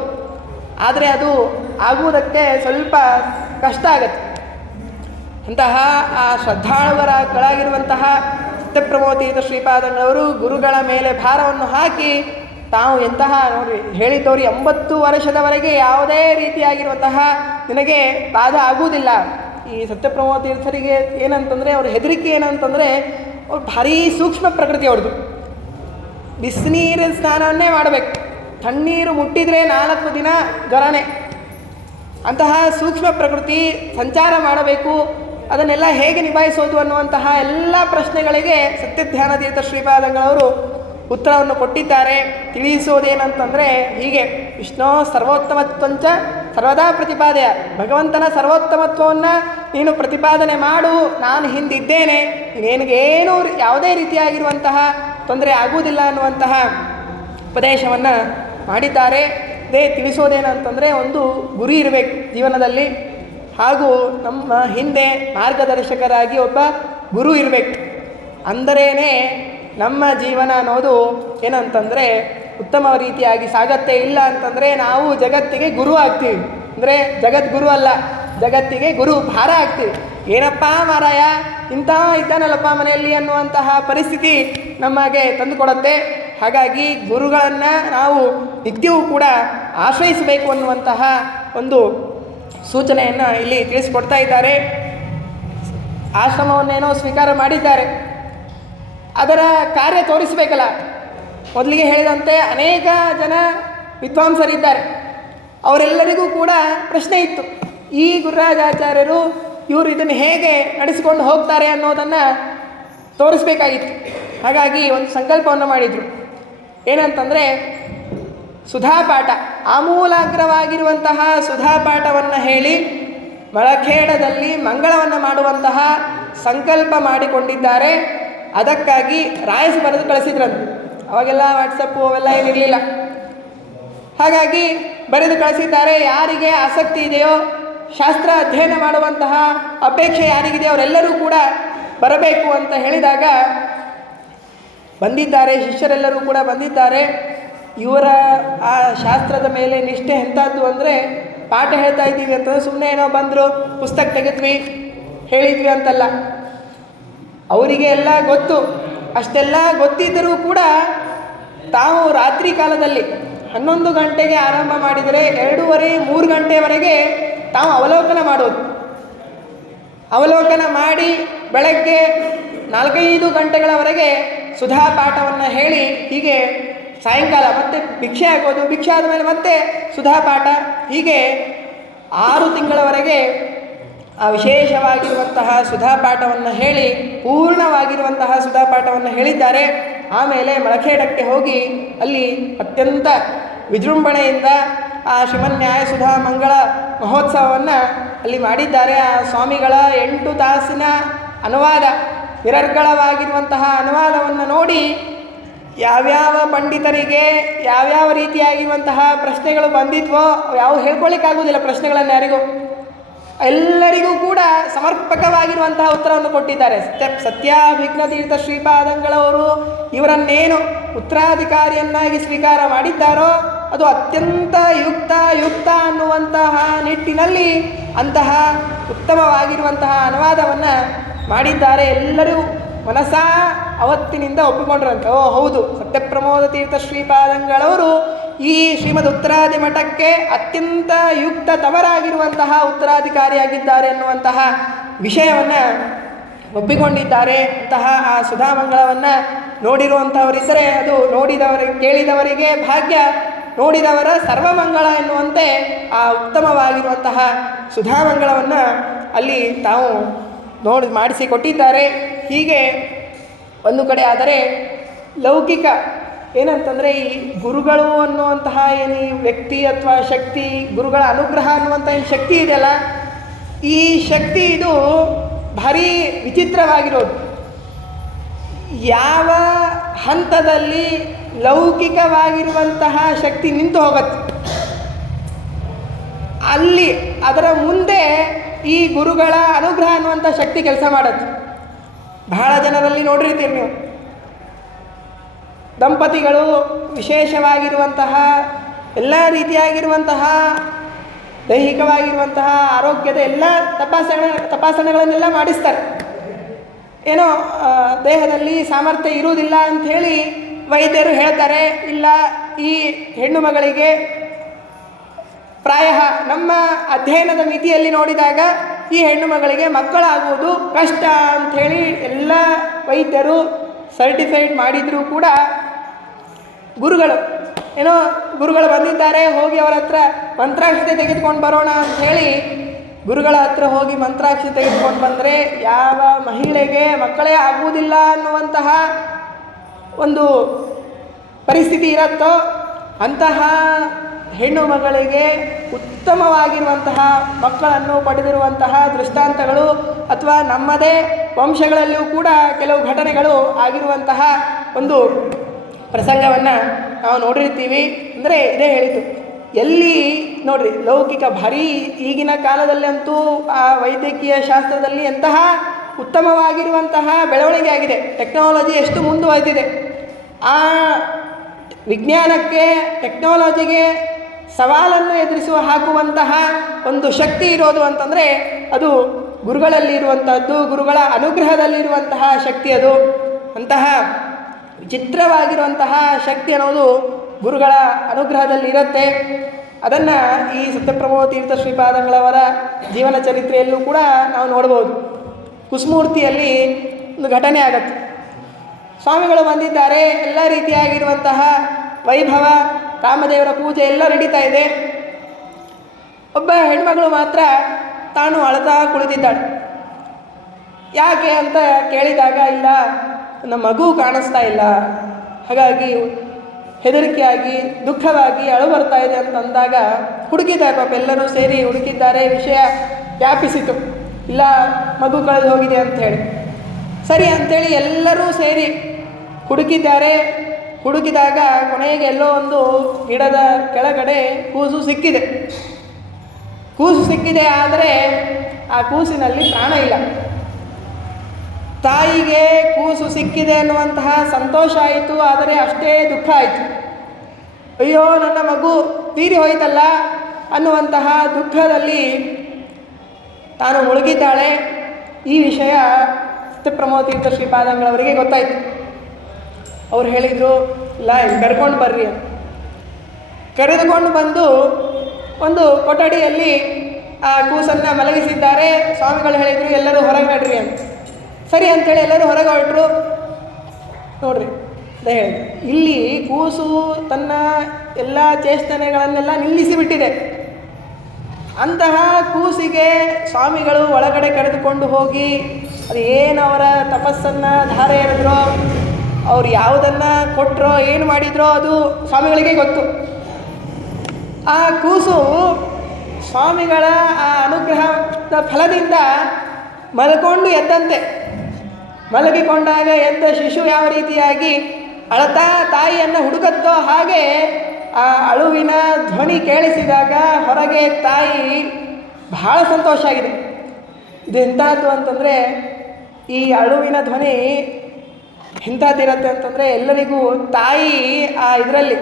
ಆದರೆ ಅದು ಆಗುವುದಕ್ಕೆ ಸ್ವಲ್ಪ ಕಷ್ಟ ಆಗತ್ತೆ. ಅಂತಹ ಆ ಶ್ರದ್ಧಾಳುಗಳಾಗಿರುವಂತಹ ಸತ್ಯಪ್ರಮೋದತೀರ್ಥ ಶ್ರೀಪಾದಂಗಳವರು ಗುರುಗಳ ಮೇಲೆ ಭಾರವನ್ನು ಹಾಕಿ ತಾವು ಎಂತಹ ನೋಡಿ ಹೇಳಿದ್ದವರು 80 ವರ್ಷದವರೆಗೆ ಯಾವುದೇ ರೀತಿಯಾಗಿರುವಂತಹ ನಿನಗೆ ಬಾಧ ಆಗುವುದಿಲ್ಲ. ಈ ಸತ್ಯಪ್ರಮೋದತೀರ್ಥರಿಗೆ ಏನಂತಂದರೆ ಅವ್ರ ಹೆದರಿಕೆ ಏನಂತಂದರೆ, ಅವ್ರು ಭಾರೀ ಸೂಕ್ಷ್ಮ ಪ್ರಕೃತಿ ಅವ್ರದ್ದು. ಬಿಸಿನೀರಿನ ಸ್ನಾನವನ್ನೇ ಮಾಡಬೇಕು, ತಣ್ಣೀರು ಮುಟ್ಟಿದರೆ 4 ದಿನ ಜ್ವರನೇ. ಅಂತಹ ಸೂಕ್ಷ್ಮ ಪ್ರಕೃತಿ, ಸಂಚಾರ ಮಾಡಬೇಕು, ಅದನ್ನೆಲ್ಲ ಹೇಗೆ ನಿಭಾಯಿಸೋದು ಅನ್ನುವಂತಹ ಎಲ್ಲ ಪ್ರಶ್ನೆಗಳಿಗೆ ಸತ್ಯಧ್ಯಾನತೀರ್ಥ ಶ್ರೀಪಾದಂಗಳವರು ಉತ್ತರವನ್ನು ಕೊಟ್ಟಿದ್ದಾರೆ. ತಿಳಿಸೋದೇನಂತಂದರೆ ಹೀಗೆ: ವಿಷ್ಣು ಸರ್ವೋತ್ತಮತ್ವಂಚ ಸರ್ವದಾ ಪ್ರತಿಪಾದೆಯ. ಭಗವಂತನ ಸರ್ವೋತ್ತಮತ್ವವನ್ನು ನೀನು ಪ್ರತಿಪಾದನೆ ಮಾಡು, ನಾನು ಹಿಂದಿದ್ದೇನೆ, ನೀನೇನಿಗೇನೂ ಯಾವುದೇ ರೀತಿಯಾಗಿರುವಂತಹ ತೊಂದರೆ ಆಗುವುದಿಲ್ಲ ಅನ್ನುವಂತಹ ಉಪದೇಶವನ್ನು ಮಾಡಿದ್ದಾರೆ. ಇದೇ ತಿಳಿಸೋದೇನಂತಂದರೆ, ಒಂದು ಗುರಿ ಇರಬೇಕು ಜೀವನದಲ್ಲಿ, ಹಾಗೂ ನಮ್ಮ ಹಿಂದೆ ಮಾರ್ಗದರ್ಶಕರಾಗಿ ಒಬ್ಬ ಗುರು ಇರಬೇಕು. ಅಂದರೇನೆ ನಮ್ಮ ಜೀವನ ಅನ್ನೋದು ಏನಂತಂದರೆ ಉತ್ತಮ ರೀತಿಯಾಗಿ ಸಾಗತ್ತೆ. ಇಲ್ಲ ಅಂತಂದರೆ ನಾವು ಜಗತ್ತಿಗೆ ಗುರು ಆಗ್ತೀವಿ. ಅಂದರೆ ಜಗದ್ಗುರು ಅಲ್ಲ, ಜಗತ್ತಿಗೆ ಗುರು ಭಾರ ಆಗ್ತೀವಿ. ಏನಪ್ಪ ಮಾರಾಯ ಇಂಥ ಇದ್ದಾನಲ್ಲಪ್ಪ ಮನೆಯಲ್ಲಿ ಅನ್ನುವಂತಹ ಪರಿಸ್ಥಿತಿ ನಮಗೆ ತಂದುಕೊಡುತ್ತೆ. ಹಾಗಾಗಿ ಗುರುಗಳನ್ನು ನಾವು ನಿತ್ಯವೂ ಕೂಡ ಆಶ್ರಯಿಸಬೇಕು ಅನ್ನುವಂತಹ ಒಂದು ಸೂಚನೆಯನ್ನು ಇಲ್ಲಿ ತಿಳಿಸಿಕೊಡ್ತಾ ಇದ್ದಾರೆ. ಆಶ್ರಮವನ್ನೇನೋ ಸ್ವೀಕಾರ ಮಾಡಿದ್ದಾರೆ, ಅದರ ಕಾರ್ಯ ತೋರಿಸಬೇಕಲ್ಲ. ಮೊದಲಿಗೆ ಹೇಳಿದಂತೆ ಅನೇಕ ಜನ ವಿದ್ವಾಂಸರಿದ್ದಾರೆ, ಅವರೆಲ್ಲರಿಗೂ ಕೂಡ ಪ್ರಶ್ನೆ ಇತ್ತು. ಈ ಗುರುರಾಜಾಚಾರ್ಯರು ಇವರು ಇದನ್ನು ಹೇಗೆ ನಡೆಸಿಕೊಂಡು ಹೋಗ್ತಾರೆ ಅನ್ನೋದನ್ನು ತೋರಿಸಬೇಕಾಗಿತ್ತು. ಹಾಗಾಗಿ ಒಂದು ಸಂಕಲ್ಪವನ್ನು ಮಾಡಿದರು. ಏನಂತಂದರೆ, ಸುಧಾಪಾಠ, ಆಮೂಲಾಗ್ರವಾಗಿರುವಂತಹ ಸುಧಾಪಾಠವನ್ನು ಹೇಳಿ ಮಳಖೇಡದಲ್ಲಿ ಮಂಗಳವನ್ನು ಮಾಡುವಂತಹ ಸಂಕಲ್ಪ ಮಾಡಿಕೊಂಡಿದ್ದಾರೆ. ಅದಕ್ಕಾಗಿ ರಾಯಸ್ ಬರೆದು ಕಳಿಸಿದ್ರಂತೆ. ಅವಾಗೆಲ್ಲ ವಾಟ್ಸಪ್ಪು ಅವೆಲ್ಲ ಏನಿರಲಿಲ್ಲ. ಹಾಗಾಗಿ ಬರೆದು ಕಳಿಸಿದ್ದಾರೆ. ಯಾರಿಗೆ ಆಸಕ್ತಿ ಇದೆಯೋ, ಶಾಸ್ತ್ರ ಅಧ್ಯಯನ ಮಾಡುವಂತಹ ಅಪೇಕ್ಷೆ ಯಾರಿಗಿದೆಯೋ ಅವರೆಲ್ಲರೂ ಕೂಡ ಬರಬೇಕು ಅಂತ ಹೇಳಿದಾಗ ಬಂದಿದ್ದಾರೆ. ಶಿಷ್ಯರೆಲ್ಲರೂ ಕೂಡ ಬಂದಿದ್ದಾರೆ. ಇವರ ಆ ಶಾಸ್ತ್ರದ ಮೇಲೆ ನಿಷ್ಠೆ ಎಂಥದ್ದು ಅಂದರೆ, ಪಾಠ ಹೇಳ್ತಾ ಇದ್ದೀವಿ ಅಂತಂದರೆ ಸುಮ್ಮನೆ ಏನೋ ಬಂದರು, ಪುಸ್ತಕ ತೆಗೆದ್ವಿ, ಹೇಳಿದ್ವಿ ಅಂತಲ್ಲ. ಅವರಿಗೆ ಎಲ್ಲ ಗೊತ್ತು. ಅಷ್ಟೆಲ್ಲ ಗೊತ್ತಿದ್ದರೂ ಕೂಡ ತಾವು ರಾತ್ರಿ ಕಾಲದಲ್ಲಿ 11 ಗಂಟೆಗೆ ಆರಂಭ ಮಾಡಿದರೆ 2:30-3 ಗಂಟೆವರೆಗೆ ತಾವು ಅವಲೋಕನ ಮಾಡೋದು. ಅವಲೋಕನ ಮಾಡಿ ಬೆಳಗ್ಗೆ 4-5 ಗಂಟೆಗಳವರೆಗೆ ಸುಧಾ ಪಾಠವನ್ನು ಹೇಳಿ, ಹೀಗೆ ಸಾಯಂಕಾಲ ಮತ್ತೆ ಭಿಕ್ಷೆ ಆಗೋದು, ಭಿಕ್ಷೆ ಆದಮೇಲೆ ಮತ್ತೆ ಸುಧಾ ಪಾಠ, ಹೀಗೆ 6 ತಿಂಗಳವರೆಗೆ ಆ ವಿಶೇಷವಾಗಿರುವಂತಹ ಸುಧಾಪಾಠವನ್ನು ಹೇಳಿ ಪೂರ್ಣವಾಗಿರುವಂತಹ ಸುಧಾಪಾಠವನ್ನು ಹೇಳಿದ್ದಾರೆ. ಆಮೇಲೆ ಮಳಖೇಡಕ್ಕೆ ಹೋಗಿ ಅಲ್ಲಿ ಅತ್ಯಂತ ವಿಜೃಂಭಣೆಯಿಂದ ಆ ಶ್ರೀಮನ್ಯಾಯ ಸುಧಾ ಮಂಗಳ ಮಹೋತ್ಸವವನ್ನು ಅಲ್ಲಿ ಮಾಡಿದ್ದಾರೆ. ಆ ಸ್ವಾಮಿಗಳ 8 ತಾಸಿನ ಅನುವಾದ, ನಿರರ್ಗಳವಾಗಿರುವಂತಹ ಅನುವಾದವನ್ನು ನೋಡಿ ಯಾವ್ಯಾವ ಪಂಡಿತರಿಗೆ ಯಾವ್ಯಾವ ರೀತಿಯಾಗಿರುವಂತಹ ಪ್ರಶ್ನೆಗಳು ಬಂದಿದ್ವೋ ಯಾವ ಹೇಳ್ಕೊಳ್ಳಿಕ್ಕಾಗೋದಿಲ್ಲ. ಪ್ರಶ್ನೆಗಳನ್ನು ಯಾರಿಗೂ ಎಲ್ಲರಿಗೂ ಕೂಡ ಸಮರ್ಪಕವಾಗಿರುವಂತಹ ಉತ್ತರವನ್ನು ಕೊಟ್ಟಿದ್ದಾರೆ. ಸತ್ಯಾಭಿಜ್ಞತೀರ್ಥ ಶ್ರೀಪಾದಂಗಳವರು ಇವರನ್ನೇನು ಉತ್ತರಾಧಿಕಾರಿಯನ್ನಾಗಿ ಸ್ವೀಕಾರ ಮಾಡಿದ್ದಾರೋ ಅದು ಅತ್ಯಂತ ಯುಕ್ತ ಅನ್ನುವಂತಹ ನಿಟ್ಟಿನಲ್ಲಿ ಅಂತಹ ಉತ್ತಮವಾಗಿರುವಂತಹ ಅನುವಾದವನ್ನು ಮಾಡಿದ್ದಾರೆ. ಎಲ್ಲರೂ ಮನಸಾ ಅವತ್ತಿನಿಂದ ಒಪ್ಪಿಕೊಂಡ್ರಂತೆ. ಓ ಹೌದು, ಸತ್ಯಪ್ರಮೋದತೀರ್ಥ ಶ್ರೀಪಾದಂಗಳವರು ಈ ಶ್ರೀಮದ್ ಉತ್ತರಾದಿ ಮಠಕ್ಕೆ ಅತ್ಯಂತ ಯುಕ್ತತಮರಾಗಿರುವಂತಹ ಉತ್ತರಾಧಿಕಾರಿಯಾಗಿದ್ದಾರೆ ಎನ್ನುವಂತಹ ವಿಷಯವನ್ನು ಒಪ್ಪಿಕೊಂಡಿದ್ದಾರೆ. ಅಂತಹ ಆ ಸುಧಾಮಂಗಳವನ್ನು ನೋಡಿರುವಂಥವರಿದ್ದರೆ ಅದು ಕೇಳಿದವರಿಗೆ ಭಾಗ್ಯ, ನೋಡಿದವರ ಸರ್ವಮಂಗಳ ಎನ್ನುವಂತೆ ಆ ಉತ್ತಮವಾಗಿರುವಂತಹ ಸುಧಾಮಂಗಳವನ್ನು ಅಲ್ಲಿ ತಾವು ಮಾಡಿಸಿಕೊಟ್ಟಿದ್ದಾರೆ. ಹೀಗೆ ಒಂದು ಕಡೆ ಆದರೆ ಲೌಕಿಕ ಏನಂತಂದರೆ ಈ ಗುರುಗಳು ಅನ್ನುವಂತಹ ಏನು ಈ ವ್ಯಕ್ತಿ ಅಥವಾ ಶಕ್ತಿ, ಗುರುಗಳ ಅನುಗ್ರಹ ಅನ್ನುವಂಥ ಏನು ಶಕ್ತಿ ಇದೆಯಲ್ಲ, ಈ ಶಕ್ತಿ ಇದು ಭಾರೀ ವಿಚಿತ್ರವಾಗಿರೋದು. ಯಾವ ಹಂತದಲ್ಲಿ ಲೌಕಿಕವಾಗಿರುವಂತಹ ಶಕ್ತಿ ನಿಂತು ಹೋಗುತ್ತೆ, ಅಲ್ಲಿ ಅದರ ಮುಂದೆ ಈ ಗುರುಗಳ ಅನುಗ್ರಹ ಅನ್ನುವಂಥ ಶಕ್ತಿ ಕೆಲಸ ಮಾಡುತ್ತೆ. ಬಹಳ ಜನರಲ್ಲಿ ನೋಡಿರ್ತೀರಿ ನೀವು, ದಂಪತಿಗಳು ವಿಶೇಷವಾಗಿರುವಂತಹ ಎಲ್ಲ ರೀತಿಯಾಗಿರುವಂತಹ ದೈಹಿಕವಾಗಿರುವಂತಹ ಆರೋಗ್ಯದ ಎಲ್ಲ ತಪಾಸಣೆಗಳನ್ನೆಲ್ಲ ಮಾಡಿಸ್ತಾರೆ. ಏನೋ ದೇಹದಲ್ಲಿ ಸಾಮರ್ಥ್ಯ ಇರುವುದಿಲ್ಲ ಅಂಥೇಳಿ ವೈದ್ಯರು ಹೇಳ್ತಾರೆ. ಇಲ್ಲ, ಈ ಹೆಣ್ಣು ಮಗಳಿಗೆ ಪ್ರಾಯ ನಮ್ಮ ಅಧ್ಯಯನದ ಮಿತಿಯಲ್ಲಿ ನೋಡಿದಾಗ ಈ ಹೆಣ್ಣು ಮಗಳಿಗೆ ಮಕ್ಕಳಾಗುವುದು ಕಷ್ಟ ಅಂಥೇಳಿ ಎಲ್ಲ ವೈದ್ಯರು ಸರ್ಟಿಫೈಡ್ ಮಾಡಿದರೂ ಕೂಡ ಗುರುಗಳು ಬಂದಿದ್ದಾರೆ, ಹೋಗಿ ಅವರ ಹತ್ರ ಮಂತ್ರಾಕ್ಷತೆ ತೆಗೆದುಕೊಂಡು ಬರೋಣ ಅಂಥೇಳಿ ಗುರುಗಳ ಹತ್ರ ಹೋಗಿ ಮಂತ್ರಾಕ್ಷತೆ ತೆಗೆದುಕೊಂಡು ಬಂದರೆ ಯಾವ ಮಹಿಳೆಗೆ ಮಕ್ಕಳೇ ಆಗುವುದಿಲ್ಲ ಅನ್ನುವಂತಹ ಒಂದು ಪರಿಸ್ಥಿತಿ ಇರುತ್ತೋ ಅಂತಹ ಹೆಣ್ಣು ಮಗಳಿಗೆ ಉತ್ತಮವಾಗಿರುವಂತಹ ಮಕ್ಕಳನ್ನು ಪಡೆದಿರುವಂತಹ ದೃಷ್ಟಾಂತಗಳು ಅಥವಾ ನಮ್ಮದೇ ವಂಶಗಳಲ್ಲಿಯೂ ಕೂಡ ಕೆಲವು ಘಟನೆಗಳು ಆಗಿರುವಂತಹ ಒಂದು ಪ್ರಸಂಗವನ್ನು ನಾವು ನೋಡಿರ್ತೀವಿ. ಅಂದರೆ ಇದೇ ಹೇಳಿತು, ಎಲ್ಲಿ ನೋಡ್ರಿ ಲೌಕಿಕ ಭಾರೀ ಈಗಿನ ಕಾಲದಲ್ಲಂತೂ ಆ ವೈದ್ಯಕೀಯ ಶಾಸ್ತ್ರದಲ್ಲಿ ಎಂತಹ ಉತ್ತಮವಾಗಿರುವಂತಹ ಬೆಳವಣಿಗೆ ಆಗಿದೆ, ಟೆಕ್ನಾಲಜಿ ಎಷ್ಟು ಮುಂದುವರೆದಿದೆ. ಆ ವಿಜ್ಞಾನಕ್ಕೆ ಟೆಕ್ನಾಲಜಿಗೆ ಸವಾಲನ್ನು ಹಾಕುವಂತಹ ಒಂದು ಶಕ್ತಿ ಇರೋದು ಅಂತಂದರೆ ಅದು ಗುರುಗಳಲ್ಲಿ ಇರುವಂಥದ್ದು, ಗುರುಗಳ ಅನುಗ್ರಹದಲ್ಲಿರುವಂತಹ ಶಕ್ತಿ. ಅದು ಅಂತಹ ವಿಚಿತ್ರವಾಗಿರುವಂತಹ ಶಕ್ತಿ ಅನ್ನೋದು ಗುರುಗಳ ಅನುಗ್ರಹದಲ್ಲಿ ಇರುತ್ತೆ. ಅದನ್ನು ಈ ಸತ್ಯಪ್ರಭು ತೀರ್ಥ ಶ್ರೀಪಾದಂಗಳವರ ಜೀವನ ಚರಿತ್ರೆಯಲ್ಲೂ ಕೂಡ ನಾವು ನೋಡ್ಬೋದು. ಕುಸುಮೂರ್ತಿಯಲ್ಲಿ ಒಂದು ಘಟನೆ ಆಗತ್ತೆ. ಸ್ವಾಮಿಗಳು ಬಂದಿದ್ದಾರೆ, ಎಲ್ಲ ರೀತಿಯಾಗಿರುವಂತಹ ವೈಭವ, ರಾಮದೇವರ ಪೂಜೆ ಎಲ್ಲ ನಡೀತಾ ಇದೆ. ಒಬ್ಬ ಹೆಣ್ಮಗಳು ಮಾತ್ರ ತಾನು ಅಳತಾ ಕುಳಿತಿದ್ದಾಳೆ. ಯಾಕೆ ಅಂತ ಕೇಳಿದಾಗ, ಇಲ್ಲ ನಮ್ಮ ಮಗು ಕಾಣಿಸ್ತಾ ಇಲ್ಲ, ಹಾಗಾಗಿ ಹೆದರಿಕೆಯಾಗಿ ದುಃಖವಾಗಿ ಅಳು ಬರ್ತಾ ಇದೆ ಅಂತಂದಾಗ ಹುಡುಕಿದ್ದಾರೆ. ಪಾಪ ಎಲ್ಲರೂ ಸೇರಿ ಹುಡುಕಿದ್ದಾರೆ. ವಿಷಯ ವ್ಯಾಪಿಸಿತು, ಇಲ್ಲ ಮಗು ಕಳೆದು ಹೋಗಿದೆ ಅಂಥೇಳಿ. ಸರಿ ಅಂಥೇಳಿ ಎಲ್ಲರೂ ಸೇರಿ ಹುಡುಕಿದಾಗ ಕೊನೆಗೆ ಎಲ್ಲೋ ಒಂದು ಗಿಡದ ಕೆಳಗಡೆ ಕೂಸು ಸಿಕ್ಕಿದೆ. ಆದರೆ ಆ ಕೂಸಿನಲ್ಲಿ ಪ್ರಾಣ ಇಲ್ಲ. ತಾಯಿಗೆ ಕೂಸು ಸಿಕ್ಕಿದೆ ಅನ್ನುವಂತಹ ಸಂತೋಷ ಆಯಿತು, ಆದರೆ ಅಷ್ಟೇ ದುಃಖ ಆಯಿತು. ಅಯ್ಯೋ ನನ್ನ ಮಗು ತೀರಿ ಹೋಯ್ತಲ್ಲ ಅನ್ನುವಂತಹ ದುಃಖದಲ್ಲಿ ತಾನು ಮುಳುಗಿದ್ದಾಳೆ. ಈ ವಿಷಯ ಸತ್ಯಪ್ರಮೋದ ತೀರ್ಥ ಶ್ರೀಪಾದಂಗಳವರಿಗೆ ಗೊತ್ತಾಯಿತು. ಅವ್ರು ಹೇಳಿದರು, ಇಲ್ಲ ಕರ್ಕೊಂಡು ಬರ್ರಿ. ಕರೆದುಕೊಂಡು ಬಂದು ಒಂದು ಕೊಠಡಿಯಲ್ಲಿ ಆ ಕೂಸನ್ನು ಮಲಗಿಸಿದ್ದಾರೆ. ಸ್ವಾಮಿಗಳು ಹೇಳಿದರು, ಎಲ್ಲರೂ ಹೊರಗೆ ನಡ್ರಿ ಅಂತ. ಸರಿ ಅಂಥೇಳಿ ಎಲ್ಲರೂ ಹೊರಗೆ ಹೊರಟರು. ನೋಡ್ರಿ, ಅದೇ ಹೇಳಿ, ಇಲ್ಲಿ ಕೂಸು ತನ್ನ ಎಲ್ಲ ಚೇಷ್ಟನೆಗಳನ್ನೆಲ್ಲ ನಿಲ್ಲಿಸಿಬಿಟ್ಟಿದೆ. ಅಂತಹ ಕೂಸಿಗೆ ಸ್ವಾಮಿಗಳು ಒಳಗಡೆ ಕರೆದುಕೊಂಡು ಹೋಗಿ ಅದು ಏನು ಅವರ ತಪಸ್ಸನ್ನು ಧಾರೆ ಎರೆದ್ರೋ, ಅವ್ರು ಯಾವುದನ್ನು ಕೊಟ್ಟರೋ, ಏನು ಮಾಡಿದ್ರೋ ಅದು ಸ್ವಾಮಿಗಳಿಗೆ ಗೊತ್ತು. ಆ ಕೂಸು ಸ್ವಾಮಿಗಳ ಆ ಅನುಗ್ರಹದ ಫಲದಿಂದ ಮಲ್ಕೊಂಡು ಎದ್ದಂತೆ. ಮಲಗಿಕೊಂಡಾಗ ಎದ್ದ ಶಿಶು ಯಾವ ರೀತಿಯಾಗಿ ಅಳತಾ ತಾಯಿಯನ್ನು ಹುಡುಕತ್ತೋ ಹಾಗೆ ಆ ಅಳುವಿನ ಧ್ವನಿ ಕೇಳಿಸಿದಾಗ ಹೊರಗೆ ತಾಯಿ ಬಹಳ ಸಂತೋಷ ಆಗಿದೆ. ಇದು ಎಂಥದ್ದು ಅಂತಂದರೆ, ಈ ಅಳುವಿನ ಧ್ವನಿ ಎಂಥದ್ದಿರುತ್ತೆ ಅಂತಂದರೆ, ಎಲ್ಲರಿಗೂ ತಾಯಿ ಆ ಇದರಲ್ಲಿ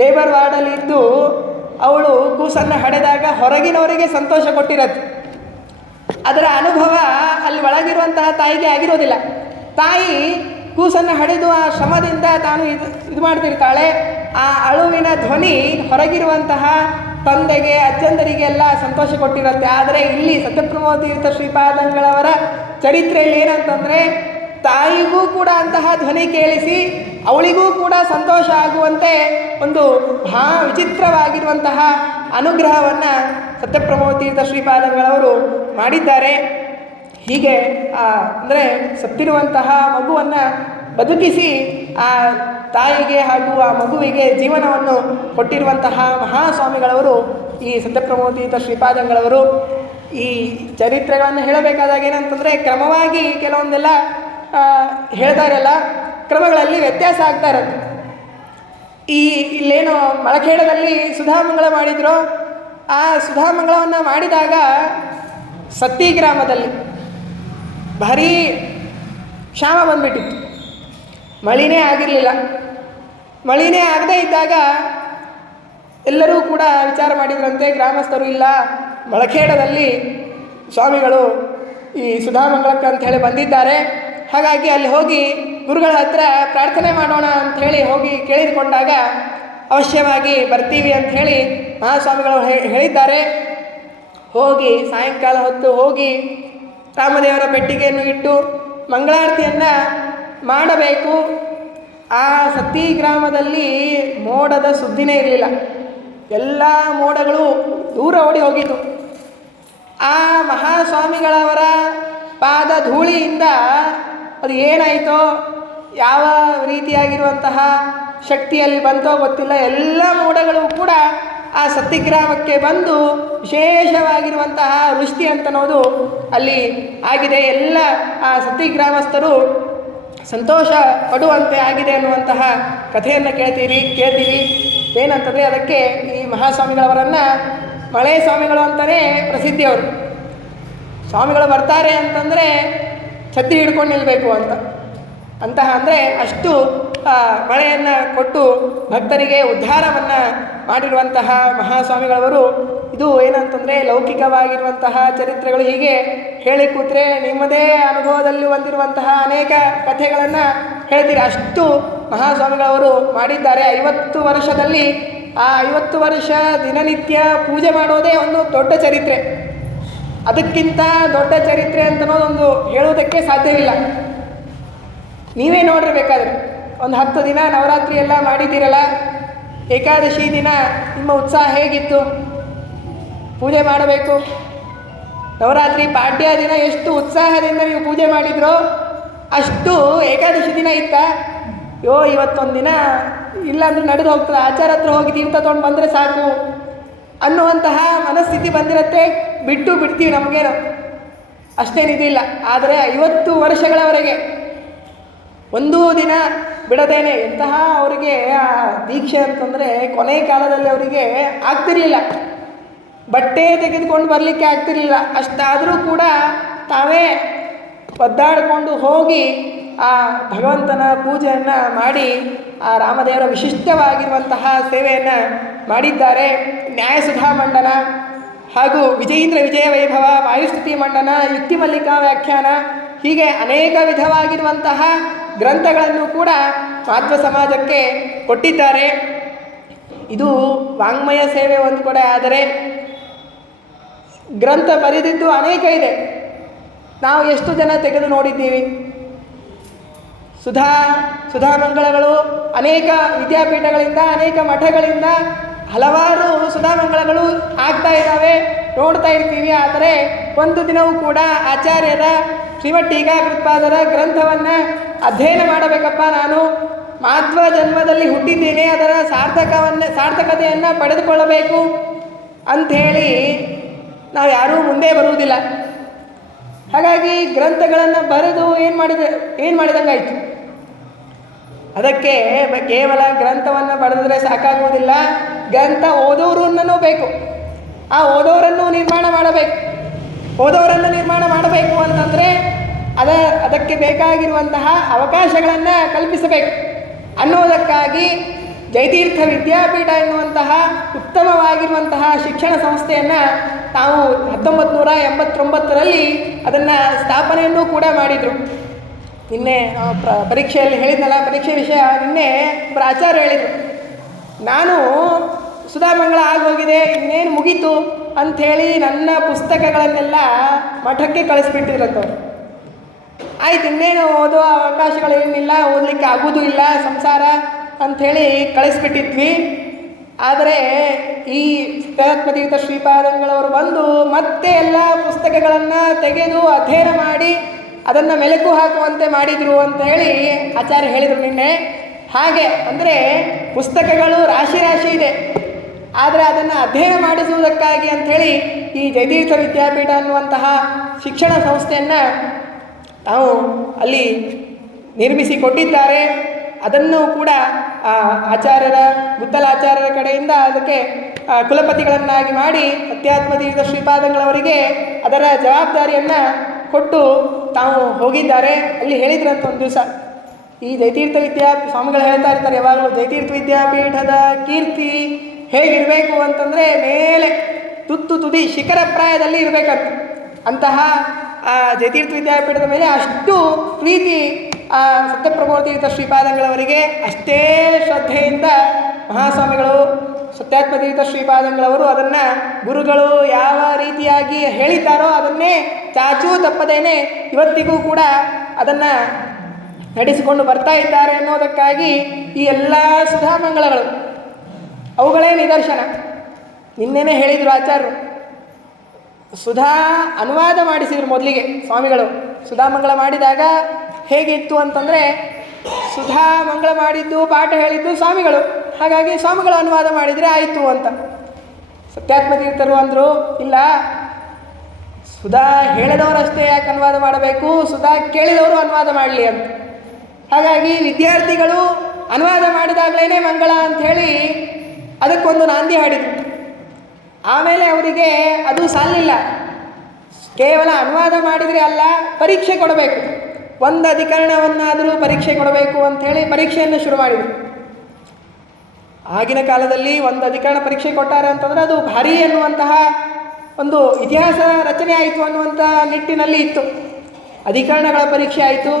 ಲೇಬರ್ ವಾರ್ಡಲ್ಲಿ ಇದ್ದು ಅವಳು ಕೂಸನ್ನು ಹಡೆದಾಗ ಹೊರಗಿನವರಿಗೆ ಸಂತೋಷ ಕೊಟ್ಟಿರತ್ತೆ. ಅದರ ಅನುಭವ ಅಲ್ಲಿ ಒಳಗಿರುವಂತಹ ತಾಯಿಗೆ ಆಗಿರೋದಿಲ್ಲ. ತಾಯಿ ಕೂಸನ್ನು ಹಡೆದು ಆ ಶ್ರಮದಿಂದ ತಾನು ಇದು ಮಾಡ್ತಿರ್ತಾಳೆ. ಆ ಅಳುವಿನ ಧ್ವನಿ ಹೊರಗಿರುವಂತಹ ತಂದೆಗೆ, ಅಜ್ಜಂದರಿಗೆಲ್ಲ ಸಂತೋಷ ಕೊಟ್ಟಿರುತ್ತೆ. ಆದರೆ ಇಲ್ಲಿ ಸತ್ಯಪ್ರಮೋದ ತೀರ್ಥ ಶ್ರೀಪಾದಂಗಳವರ ಚರಿತ್ರೆಯಲ್ಲಿ ಏನಂತಂದರೆ, ತಾಯಿಗೂ ಕೂಡ ಅಂತಹ ಧ್ವನಿ ಕೇಳಿಸಿ ಅವಳಿಗೂ ಕೂಡ ಸಂತೋಷ ಆಗುವಂತೆ ಒಂದು ವಿಚಿತ್ರವಾಗಿರುವಂತಹ ಅನುಗ್ರಹವನ್ನು ಸತ್ಯಪ್ರಮೋದ ತೀರ್ಥ ಶ್ರೀಪಾದಂಗಳವರು ಮಾಡಿದ್ದಾರೆ. ಹೀಗೆ ಅಂದರೆ ಸತ್ತಿರುವಂತಹ ಮಗುವನ್ನು ಬದುಕಿಸಿ ಆ ತಾಯಿಗೆ ಹಾಗೂ ಆ ಮಗುವಿಗೆ ಜೀವನವನ್ನು ಕೊಟ್ಟಿರುವಂತಹ ಮಹಾಸ್ವಾಮಿಗಳವರು ಈ ಸತ್ಯಪ್ರಮೋದ ತೀರ್ಥ ಶ್ರೀಪಾದಂಗಳವರು. ಈ ಚರಿತ್ರೆಗಳನ್ನು ಹೇಳಬೇಕಾದಾಗ ಏನಂತಂದರೆ ಕ್ರಮವಾಗಿ ಕೆಲವೊಂದೆಲ್ಲ ಹೇಳ್ತಾರಲ್ಲ, ಕ್ರಮಗಳಲ್ಲಿ ವ್ಯತ್ಯಾಸ ಆಗ್ತಾ ಇರುತ್ತೆ. ಇಲ್ಲೇನು ಮಳಖೇಡದಲ್ಲಿ ಸುಧಾಮಂಗಳ ಮಾಡಿದ್ರು, ಆ ಸುಧಾಮಂಗಳವನ್ನು ಮಾಡಿದಾಗ ಸತ್ತಿ ಗ್ರಾಮದಲ್ಲಿ ಭಾರೀ ಕ್ಷಾಮ ಬಂದ್ಬಿಟ್ಟಿತ್ತು. ಮಳೆನೇ ಆಗಿರಲಿಲ್ಲ. ಮಳೆನೇ ಆಗದೇ ಇದ್ದಾಗ ಎಲ್ಲರೂ ಕೂಡ ವಿಚಾರ ಮಾಡಿದ್ರಂತೆ ಗ್ರಾಮಸ್ಥರು, ಇಲ್ಲ ಮಳಖೇಡದಲ್ಲಿ ಸ್ವಾಮಿಗಳು ಈ ಸುಧಾಮಂಗಳಕ್ಕೆ ಅಂಥೇಳಿ ಬಂದಿದ್ದಾರೆ, ಹಾಗಾಗಿ ಅಲ್ಲಿ ಹೋಗಿ ಗುರುಗಳ ಹತ್ರ ಪ್ರಾರ್ಥನೆ ಮಾಡೋಣ ಅಂಥೇಳಿ ಹೋಗಿ ಕೇಳಿಕೊಂಡಾಗ ಅವಶ್ಯವಾಗಿ ಬರ್ತೀವಿ ಅಂಥೇಳಿ ಮಹಾಸ್ವಾಮಿಗಳು ಹೇಳಿದ್ದಾರೆ. ಹೋಗಿ ಸಾಯಂಕಾಲ ಹೊತ್ತು ಹೋಗಿ ರಾಮದೇವರ ಪೆಟ್ಟಿಗೆಯನ್ನು ಇಟ್ಟು ಮಂಗಳಾರತಿಯನ್ನು ಮಾಡಬೇಕು. ಆ ಸತ್ತಿ ಗ್ರಾಮದಲ್ಲಿ ಮೋಡದ ಸುದ್ದಿನೇ ಇರಲಿಲ್ಲ. ಎಲ್ಲ ಮೋಡಗಳು ದೂರ ಓಡಿ ಹೋಗಿತ್ತು. ಆ ಮಹಾಸ್ವಾಮಿಗಳವರ ಪಾದ ಧೂಳಿಯಿಂದ ಅದು ಏನಾಯಿತೋ, ಯಾವ ರೀತಿಯಾಗಿರುವಂತಹ ಶಕ್ತಿಯಲ್ಲಿ ಬಂತೋ ಗೊತ್ತಿಲ್ಲ, ಎಲ್ಲ ಮೋಡಗಳು ಕೂಡ ಆ ಸತ್ತಿಗ್ರಾಮಕ್ಕೆ ಬಂದು ವಿಶೇಷವಾಗಿರುವಂತಹ ವೃಷ್ಟಿ ಅಂತನ್ನೋದು ಅಲ್ಲಿ ಆಗಿದೆ. ಎಲ್ಲ ಆ ಸತ್ತಿಗ್ರಾಮಸ್ಥರು ಸಂತೋಷ ಪಡುವಂತೆ ಆಗಿದೆ ಅನ್ನುವಂತಹ ಕಥೆಯನ್ನು ಕೇಳ್ತೀವಿ. ಏನಂತಂದರೆ ಅದಕ್ಕೆ ಈ ಮಹಾಸ್ವಾಮಿಗಳವರನ್ನು ಮಳೆ ಸ್ವಾಮಿಗಳು ಅಂತಲೇ ಪ್ರಸಿದ್ಧಿಯವರು. ಸ್ವಾಮಿಗಳು ಬರ್ತಾರೆ ಅಂತಂದರೆ ಛತ್ರಿ ಹಿಡ್ಕೊಂಡು ನಿಲ್ಲಬೇಕು ಅಂತಹ ಅಂದರೆ ಅಷ್ಟು ಮಳೆಯನ್ನು ಕೊಟ್ಟು ಭಕ್ತರಿಗೆ ಉದ್ಧಾರವನ್ನು ಮಾಡಿರುವಂತಹ ಮಹಾಸ್ವಾಮಿಗಳವರು. ಇದು ಏನಂತಂದರೆ ಲೌಕಿಕವಾಗಿರುವಂತಹ ಚರಿತ್ರೆಗಳು ಹೀಗೆ ಹೇಳಿ ಕೂತ್ರೆ ನಿಮ್ಮದೇ ಅನುಭವದಲ್ಲಿ ಹೊಂದಿರುವಂತಹ ಅನೇಕ ಕಥೆಗಳನ್ನು ಹೇಳ್ತೀರಿ. ಅಷ್ಟು ಮಹಾಸ್ವಾಮಿಗಳವರು ಮಾಡಿದ್ದಾರೆ. 50 ವರ್ಷದಲ್ಲಿ ಆ 50 ವರ್ಷ ದಿನನಿತ್ಯ ಪೂಜೆ ಮಾಡೋದೇ ಒಂದು ದೊಡ್ಡ ಚರಿತ್ರೆ. ಅದಕ್ಕಿಂತ ದೊಡ್ಡ ಚರಿತ್ರೆ ಅಂತನೋದೊಂದು ಹೇಳುವುದಕ್ಕೆ ಸಾಧ್ಯವಿಲ್ಲ. ನೀವೇ ನೋಡಿರ್ಬೇಕಾದ್ರೆ ಒಂದು 10 ದಿನ ನವರಾತ್ರಿ ಎಲ್ಲ ಮಾಡಿದ್ದೀರಲ್ಲ, ಏಕಾದಶಿ ದಿನ ನಿಮ್ಮ ಉತ್ಸಾಹ ಹೇಗಿತ್ತು? ಪೂಜೆ ಮಾಡಬೇಕು. ನವರಾತ್ರಿ ಪಾಡ್ಯ ದಿನ ಎಷ್ಟು ಉತ್ಸಾಹದಿಂದ ನೀವು ಪೂಜೆ ಮಾಡಿದ್ರೋ ಅಷ್ಟು ಏಕಾದಶಿ ದಿನ ಇತ್ತ. ಇವತ್ತೊಂದು ದಿನ ಇಲ್ಲಾಂದ್ರೆ ನಡೆದು ಹೋಗ್ತದೆ, ಆಚಾರ ಹತ್ರ ಹೋಗಿ ತೀರ್ಥ ತೊಗೊಂಡು ಬಂದರೆ ಸಾಕು ಅನ್ನುವಂತಹ ಮನಸ್ಥಿತಿ ಬಂದಿರುತ್ತೆ. ಬಿಡ್ತೀವಿ, ನಮಗೇನು ಅಷ್ಟೇನಿದಿಲ್ಲ. ಆದರೆ 50 ವರ್ಷಗಳವರೆಗೆ ಒಂದೂ ದಿನ ಬಿಡದೇನೆ ಎಂತಹ ಅವರಿಗೆ ಆ ದೀಕ್ಷೆ ಅಂತಂದರೆ ಕೊನೆ ಕಾಲದಲ್ಲಿ ಅವರಿಗೆ ಆಗ್ತಿರಲಿಲ್ಲ. ಬಟ್ಟೆ ತೆಗೆದುಕೊಂಡು ಬರಲಿಕ್ಕೆ ಆಗ್ತಿರಲಿಲ್ಲ. ಅಷ್ಟಾದರೂ ಕೂಡ ತಾವೇ ಒದ್ದಾಡಿಕೊಂಡು ಹೋಗಿ ಆ ಭಗವಂತನ ಪೂಜೆಯನ್ನು ಮಾಡಿ ಆ ರಾಮದೇವರ ವಿಶಿಷ್ಟವಾಗಿರುವಂತಹ ಸೇವೆಯನ್ನು ಮಾಡಿದ್ದಾರೆ. ನ್ಯಾಯಸುಧಾ ಮಂಡನ ಹಾಗೂ ವಿಜಯೇಂದ್ರ ವಿಜಯ ವೈಭವ, ವಾಯುಸ್ತುತಿ ಮಂಡನ, ಯುಕ್ತಿ ಮಲ್ಲಿಕಾ ವ್ಯಾಖ್ಯಾನ, ಹೀಗೆ ಅನೇಕ ವಿಧವಾಗಿರುವಂತಹ ಗ್ರಂಥಗಳನ್ನು ಕೂಡ ಮಾಧ್ವ ಸಮಾಜಕ್ಕೆ ಕೊಟ್ಟಿದ್ದಾರೆ. ಇದು ವಾಂಗ್ಮಯ ಸೇವೆ ಒಂದು ಕಡೆ, ಆದರೆ ಗ್ರಂಥ ಬರೆದಿದ್ದು ಅನೇಕ ಇದೆ. ನಾವು ಎಷ್ಟು ಜನ ತೆಗೆದು ನೋಡಿದ್ದೀವಿ. ಸುಧಾಮಂಗಳಗಳು ಅನೇಕ ವಿದ್ಯಾಪೀಠಗಳಿಂದ, ಅನೇಕ ಮಠಗಳಿಂದ ಹಲವಾರು ಸುಧಾಮಂಗಳಗಳು ಆಗ್ತಾ ಇದ್ದಾವೆ, ನೋಡ್ತಾ ಇರ್ತೀವಿ. ಆದರೆ ಒಂದು ದಿನವೂ ಕೂಡ ಆಚಾರ್ಯರ ಶ್ರೀಮಠ್ ಟೀಕಾಕೃತ್ಪಾದರ ಗ್ರಂಥವನ್ನು ಅಧ್ಯಯನ ಮಾಡಬೇಕಪ್ಪ, ನಾನು ಮಾಧ್ವ ಜನ್ಮದಲ್ಲಿ ಹುಟ್ಟಿದ್ದೇನೆ, ಅದರ ಸಾರ್ಥಕತೆಯನ್ನು ಪಡೆದುಕೊಳ್ಳಬೇಕು ಅಂಥೇಳಿ ನಾವು ಯಾರೂ ಮುಂದೆ ಬರುವುದಿಲ್ಲ. ಹಾಗಾಗಿ ಗ್ರಂಥಗಳನ್ನು ಬರೆದು ಏನು ಮಾಡಿದಂಗಾಯಿತು. ಅದಕ್ಕೆ ಕೇವಲ ಗ್ರಂಥವನ್ನು ಬರೆದ್ರೆ ಸಾಕಾಗುವುದಿಲ್ಲ, ಗ್ರಂಥ ಓದೋರನ್ನೂ ಬೇಕು. ಆ ಓದೋರನ್ನು ನಿರ್ಮಾಣ ಮಾಡಬೇಕು ಅಂತಂದರೆ ಅದಕ್ಕೆ ಬೇಕಾಗಿರುವಂತಹ ಅವಕಾಶಗಳನ್ನು ಕಲ್ಪಿಸಬೇಕು ಅನ್ನೋದಕ್ಕಾಗಿ ಜಯತೀರ್ಥ ವಿದ್ಯಾಪೀಠ ಎನ್ನುವಂತಹ ಉತ್ತಮವಾಗಿರುವಂತಹ ಶಿಕ್ಷಣ ಸಂಸ್ಥೆಯನ್ನು ತಾವು 1989ರಲ್ಲಿ ಅದನ್ನು ಸ್ಥಾಪನೆಯನ್ನು ಕೂಡ ಮಾಡಿದರು. ನಿನ್ನೆ ಪರೀಕ್ಷೆಯಲ್ಲಿ ಹೇಳಿದ್ನಲ್ಲ, ಪರೀಕ್ಷೆ ವಿಷಯ ನಿನ್ನೆ ಆಚಾರ್ಯ ಹೇಳಿದರು, ನಾನು ಸುಧಾಮಂಗಳ ಆಗೋಗಿದೆ, ಇನ್ನೇನು ಮುಗೀತು ಅಂಥೇಳಿ ನನ್ನ ಪುಸ್ತಕಗಳನ್ನೆಲ್ಲ ಮಠಕ್ಕೆ ಕಳಿಸ್ಬಿಟ್ಟಿದ್ರಂತವ್ರು. ಆಯ್ತು, ಇನ್ನೇನು ಓದೋ ಅವಕಾಶಗಳೇನಿಲ್ಲ, ಓದಲಿಕ್ಕೆ ಆಗೋದು ಇಲ್ಲ, ಸಂಸಾರ ಅಂಥೇಳಿ ಕಳಿಸ್ಬಿಟ್ಟಿದ್ವಿ. ಆದರೆ ಈ ಸಿದ್ಧಾತ್ಮತೀರ್ಥ ಶ್ರೀಪಾದಂಗಳವರು ಬಂದು ಮತ್ತೆ ಎಲ್ಲ ಪುಸ್ತಕಗಳನ್ನು ತೆಗೆದು ಅಧ್ಯಯನ ಮಾಡಿ ಅದನ್ನು ಮೆಲುಕು ಹಾಕುವಂತೆ ಮಾಡಿದರು ಅಂತ ಹೇಳಿ ಆಚಾರ್ಯ ಹೇಳಿದರು ನಿನ್ನೆ. ಹಾಗೆ ಅಂದರೆ ಪುಸ್ತಕಗಳು ರಾಶಿ ರಾಶಿ ಇದೆ, ಆದರೆ ಅದನ್ನು ಅಧ್ಯಯನ ಮಾಡಿಸುವುದಕ್ಕಾಗಿ ಅಂಥೇಳಿ ಈ ಜಯತೀರ್ಥ ವಿದ್ಯಾಪೀಠ ಅನ್ನುವಂತಹ ಶಿಕ್ಷಣ ಸಂಸ್ಥೆಯನ್ನು ನಾವು ಅಲ್ಲಿ ನಿರ್ಮಿಸಿ ಕೊಟ್ಟಿದ್ದಾರೆ. ಅದನ್ನು ಕೂಡ ಆಚಾರ್ಯರ ಗುತ್ತಲಾಚಾರ್ಯರ ಕಡೆಯಿಂದ ಅದಕ್ಕೆ ಕುಲಪತಿಗಳನ್ನಾಗಿ ಮಾಡಿ ಅಧ್ಯಾತ್ಮತೀರ್ಥ ಶ್ರೀಪಾದಂಗಳವರಿಗೆ ಅದರ ಜವಾಬ್ದಾರಿಯನ್ನು ಕೊಟ್ಟು ತಾವು ಹೋಗಿದ್ದಾರೆ. ಅಲ್ಲಿ ಹೇಳಿದ್ರಂತ ಒಂದು ದಿವಸ, ಈ ಜಯತೀರ್ಥ ಸ್ವಾಮಿಗಳು ಹೇಳ್ತಾ ಇರ್ತಾರೆ ಯಾವಾಗಲೂ, ಜಯತೀರ್ಥ ವಿದ್ಯಾಪೀಠದ ಕೀರ್ತಿ ಹೇಗಿರಬೇಕು ಅಂತಂದರೆ ಮೇಲೆ ತುದಿ ಶಿಖರ ಪ್ರಾಯದಲ್ಲಿ ಇರಬೇಕಂತ. ಅಂತಹ ಜಯತೀರ್ಥ ವಿದ್ಯಾಪೀಠದ ಮೇಲೆ ಅಷ್ಟು ಪ್ರೀತಿ ಸತ್ಯಪ್ರಭೋತೀರ್ಥ ಶ್ರೀಪಾದಂಗಳವರಿಗೆ, ಅಷ್ಟೇ ಶ್ರದ್ಧೆಯಿಂದ ಮಹಾಸ್ವಾಮಿಗಳು ಸತ್ಯಾತ್ಮತೀರ್ಥ ಶ್ರೀಪಾದಂಗಳವರು ಅದನ್ನು ಗುರುಗಳು ಯಾವ ರೀತಿಯಾಗಿ ಹೇಳಿದ್ದಾರೋ ಅದನ್ನೇ ಚಾಚೂ ತಪ್ಪದೇನೆ ಇವತ್ತಿಗೂ ಕೂಡ ಅದನ್ನು ನಡೆಸಿಕೊಂಡು ಬರ್ತಾ ಇದ್ದಾರೆ ಅನ್ನೋದಕ್ಕಾಗಿ ಈ ಎಲ್ಲ ಸುಧಾಮಂಗಳಗಳು ಅವುಗಳೇ ನಿದರ್ಶನ. ನಿನ್ನೆನೇ ಹೇಳಿದರು ಆಚಾರ್ಯರು, ಸುಧಾ ಅನುವಾದ ಮಾಡಿಸಿದರು ಮೊದಲಿಗೆ ಸ್ವಾಮಿಗಳು. ಸುಧಾಮಂಗಳ ಮಾಡಿದಾಗ ಹೇಗಿತ್ತು ಅಂತಂದರೆ, ಸುಧಾಮಂಗಳ ಮಾಡಿದ್ದು ಪಾಠ ಹೇಳಿದ್ದು ಸ್ವಾಮಿಗಳು, ಹಾಗಾಗಿ ಸ್ವಾಮಿಗಳು ಅನುವಾದ ಮಾಡಿದರೆ ಆಯಿತು ಅಂತ. ಸತ್ಯಾತ್ಮತೀರ್ಥರು ಅಂದರು, ಇಲ್ಲ, ಸುಧಾ ಹೇಳಿದವರಷ್ಟೇ ಯಾಕೆ ಅನುವಾದ ಮಾಡಬೇಕು, ಸುಧಾ ಕೇಳಿದವರು ಅನುವಾದ ಮಾಡಲಿ ಅಂತ. ಹಾಗಾಗಿ ವಿದ್ಯಾರ್ಥಿಗಳು ಅನುವಾದ ಮಾಡಿದಾಗಲೇ ಮಂಗಳ ಅಂಥೇಳಿ ಅದಕ್ಕೊಂದು ನಾಂದಿ ಹಾಡಿದರು. ಆಮೇಲೆ ಅವರಿಗೆ ಅದು ಸಾಲಿಲ್ಲ, ಕೇವಲ ಅನುವಾದ ಮಾಡಿದರೆ ಅಲ್ಲ, ಪರೀಕ್ಷೆ ಕೊಡಬೇಕು, ಒಂದು ಅಧಿಕರಣವನ್ನಾದರೂ ಪರೀಕ್ಷೆ ಕೊಡಬೇಕು ಅಂಥೇಳಿ ಪರೀಕ್ಷೆಯನ್ನು ಶುರು ಮಾಡಿದರು. ಆಗಿನ ಕಾಲದಲ್ಲಿ ಒಂದು ಅಧಿಕರಣ ಪರೀಕ್ಷೆ ಕೊಟ್ಟಾರೆ ಅಂತಂದರೆ ಅದು ಭಾರಿ ಅನ್ನುವಂತಹ ಒಂದು ಇತಿಹಾಸ ರಚನೆ ಆಯಿತು ಅನ್ನುವಂಥ ನಿಟ್ಟಿನಲ್ಲಿ ಇತ್ತು. ಅಧಿಕರಣಗಳ ಪರೀಕ್ಷೆ ಆಯಿತು,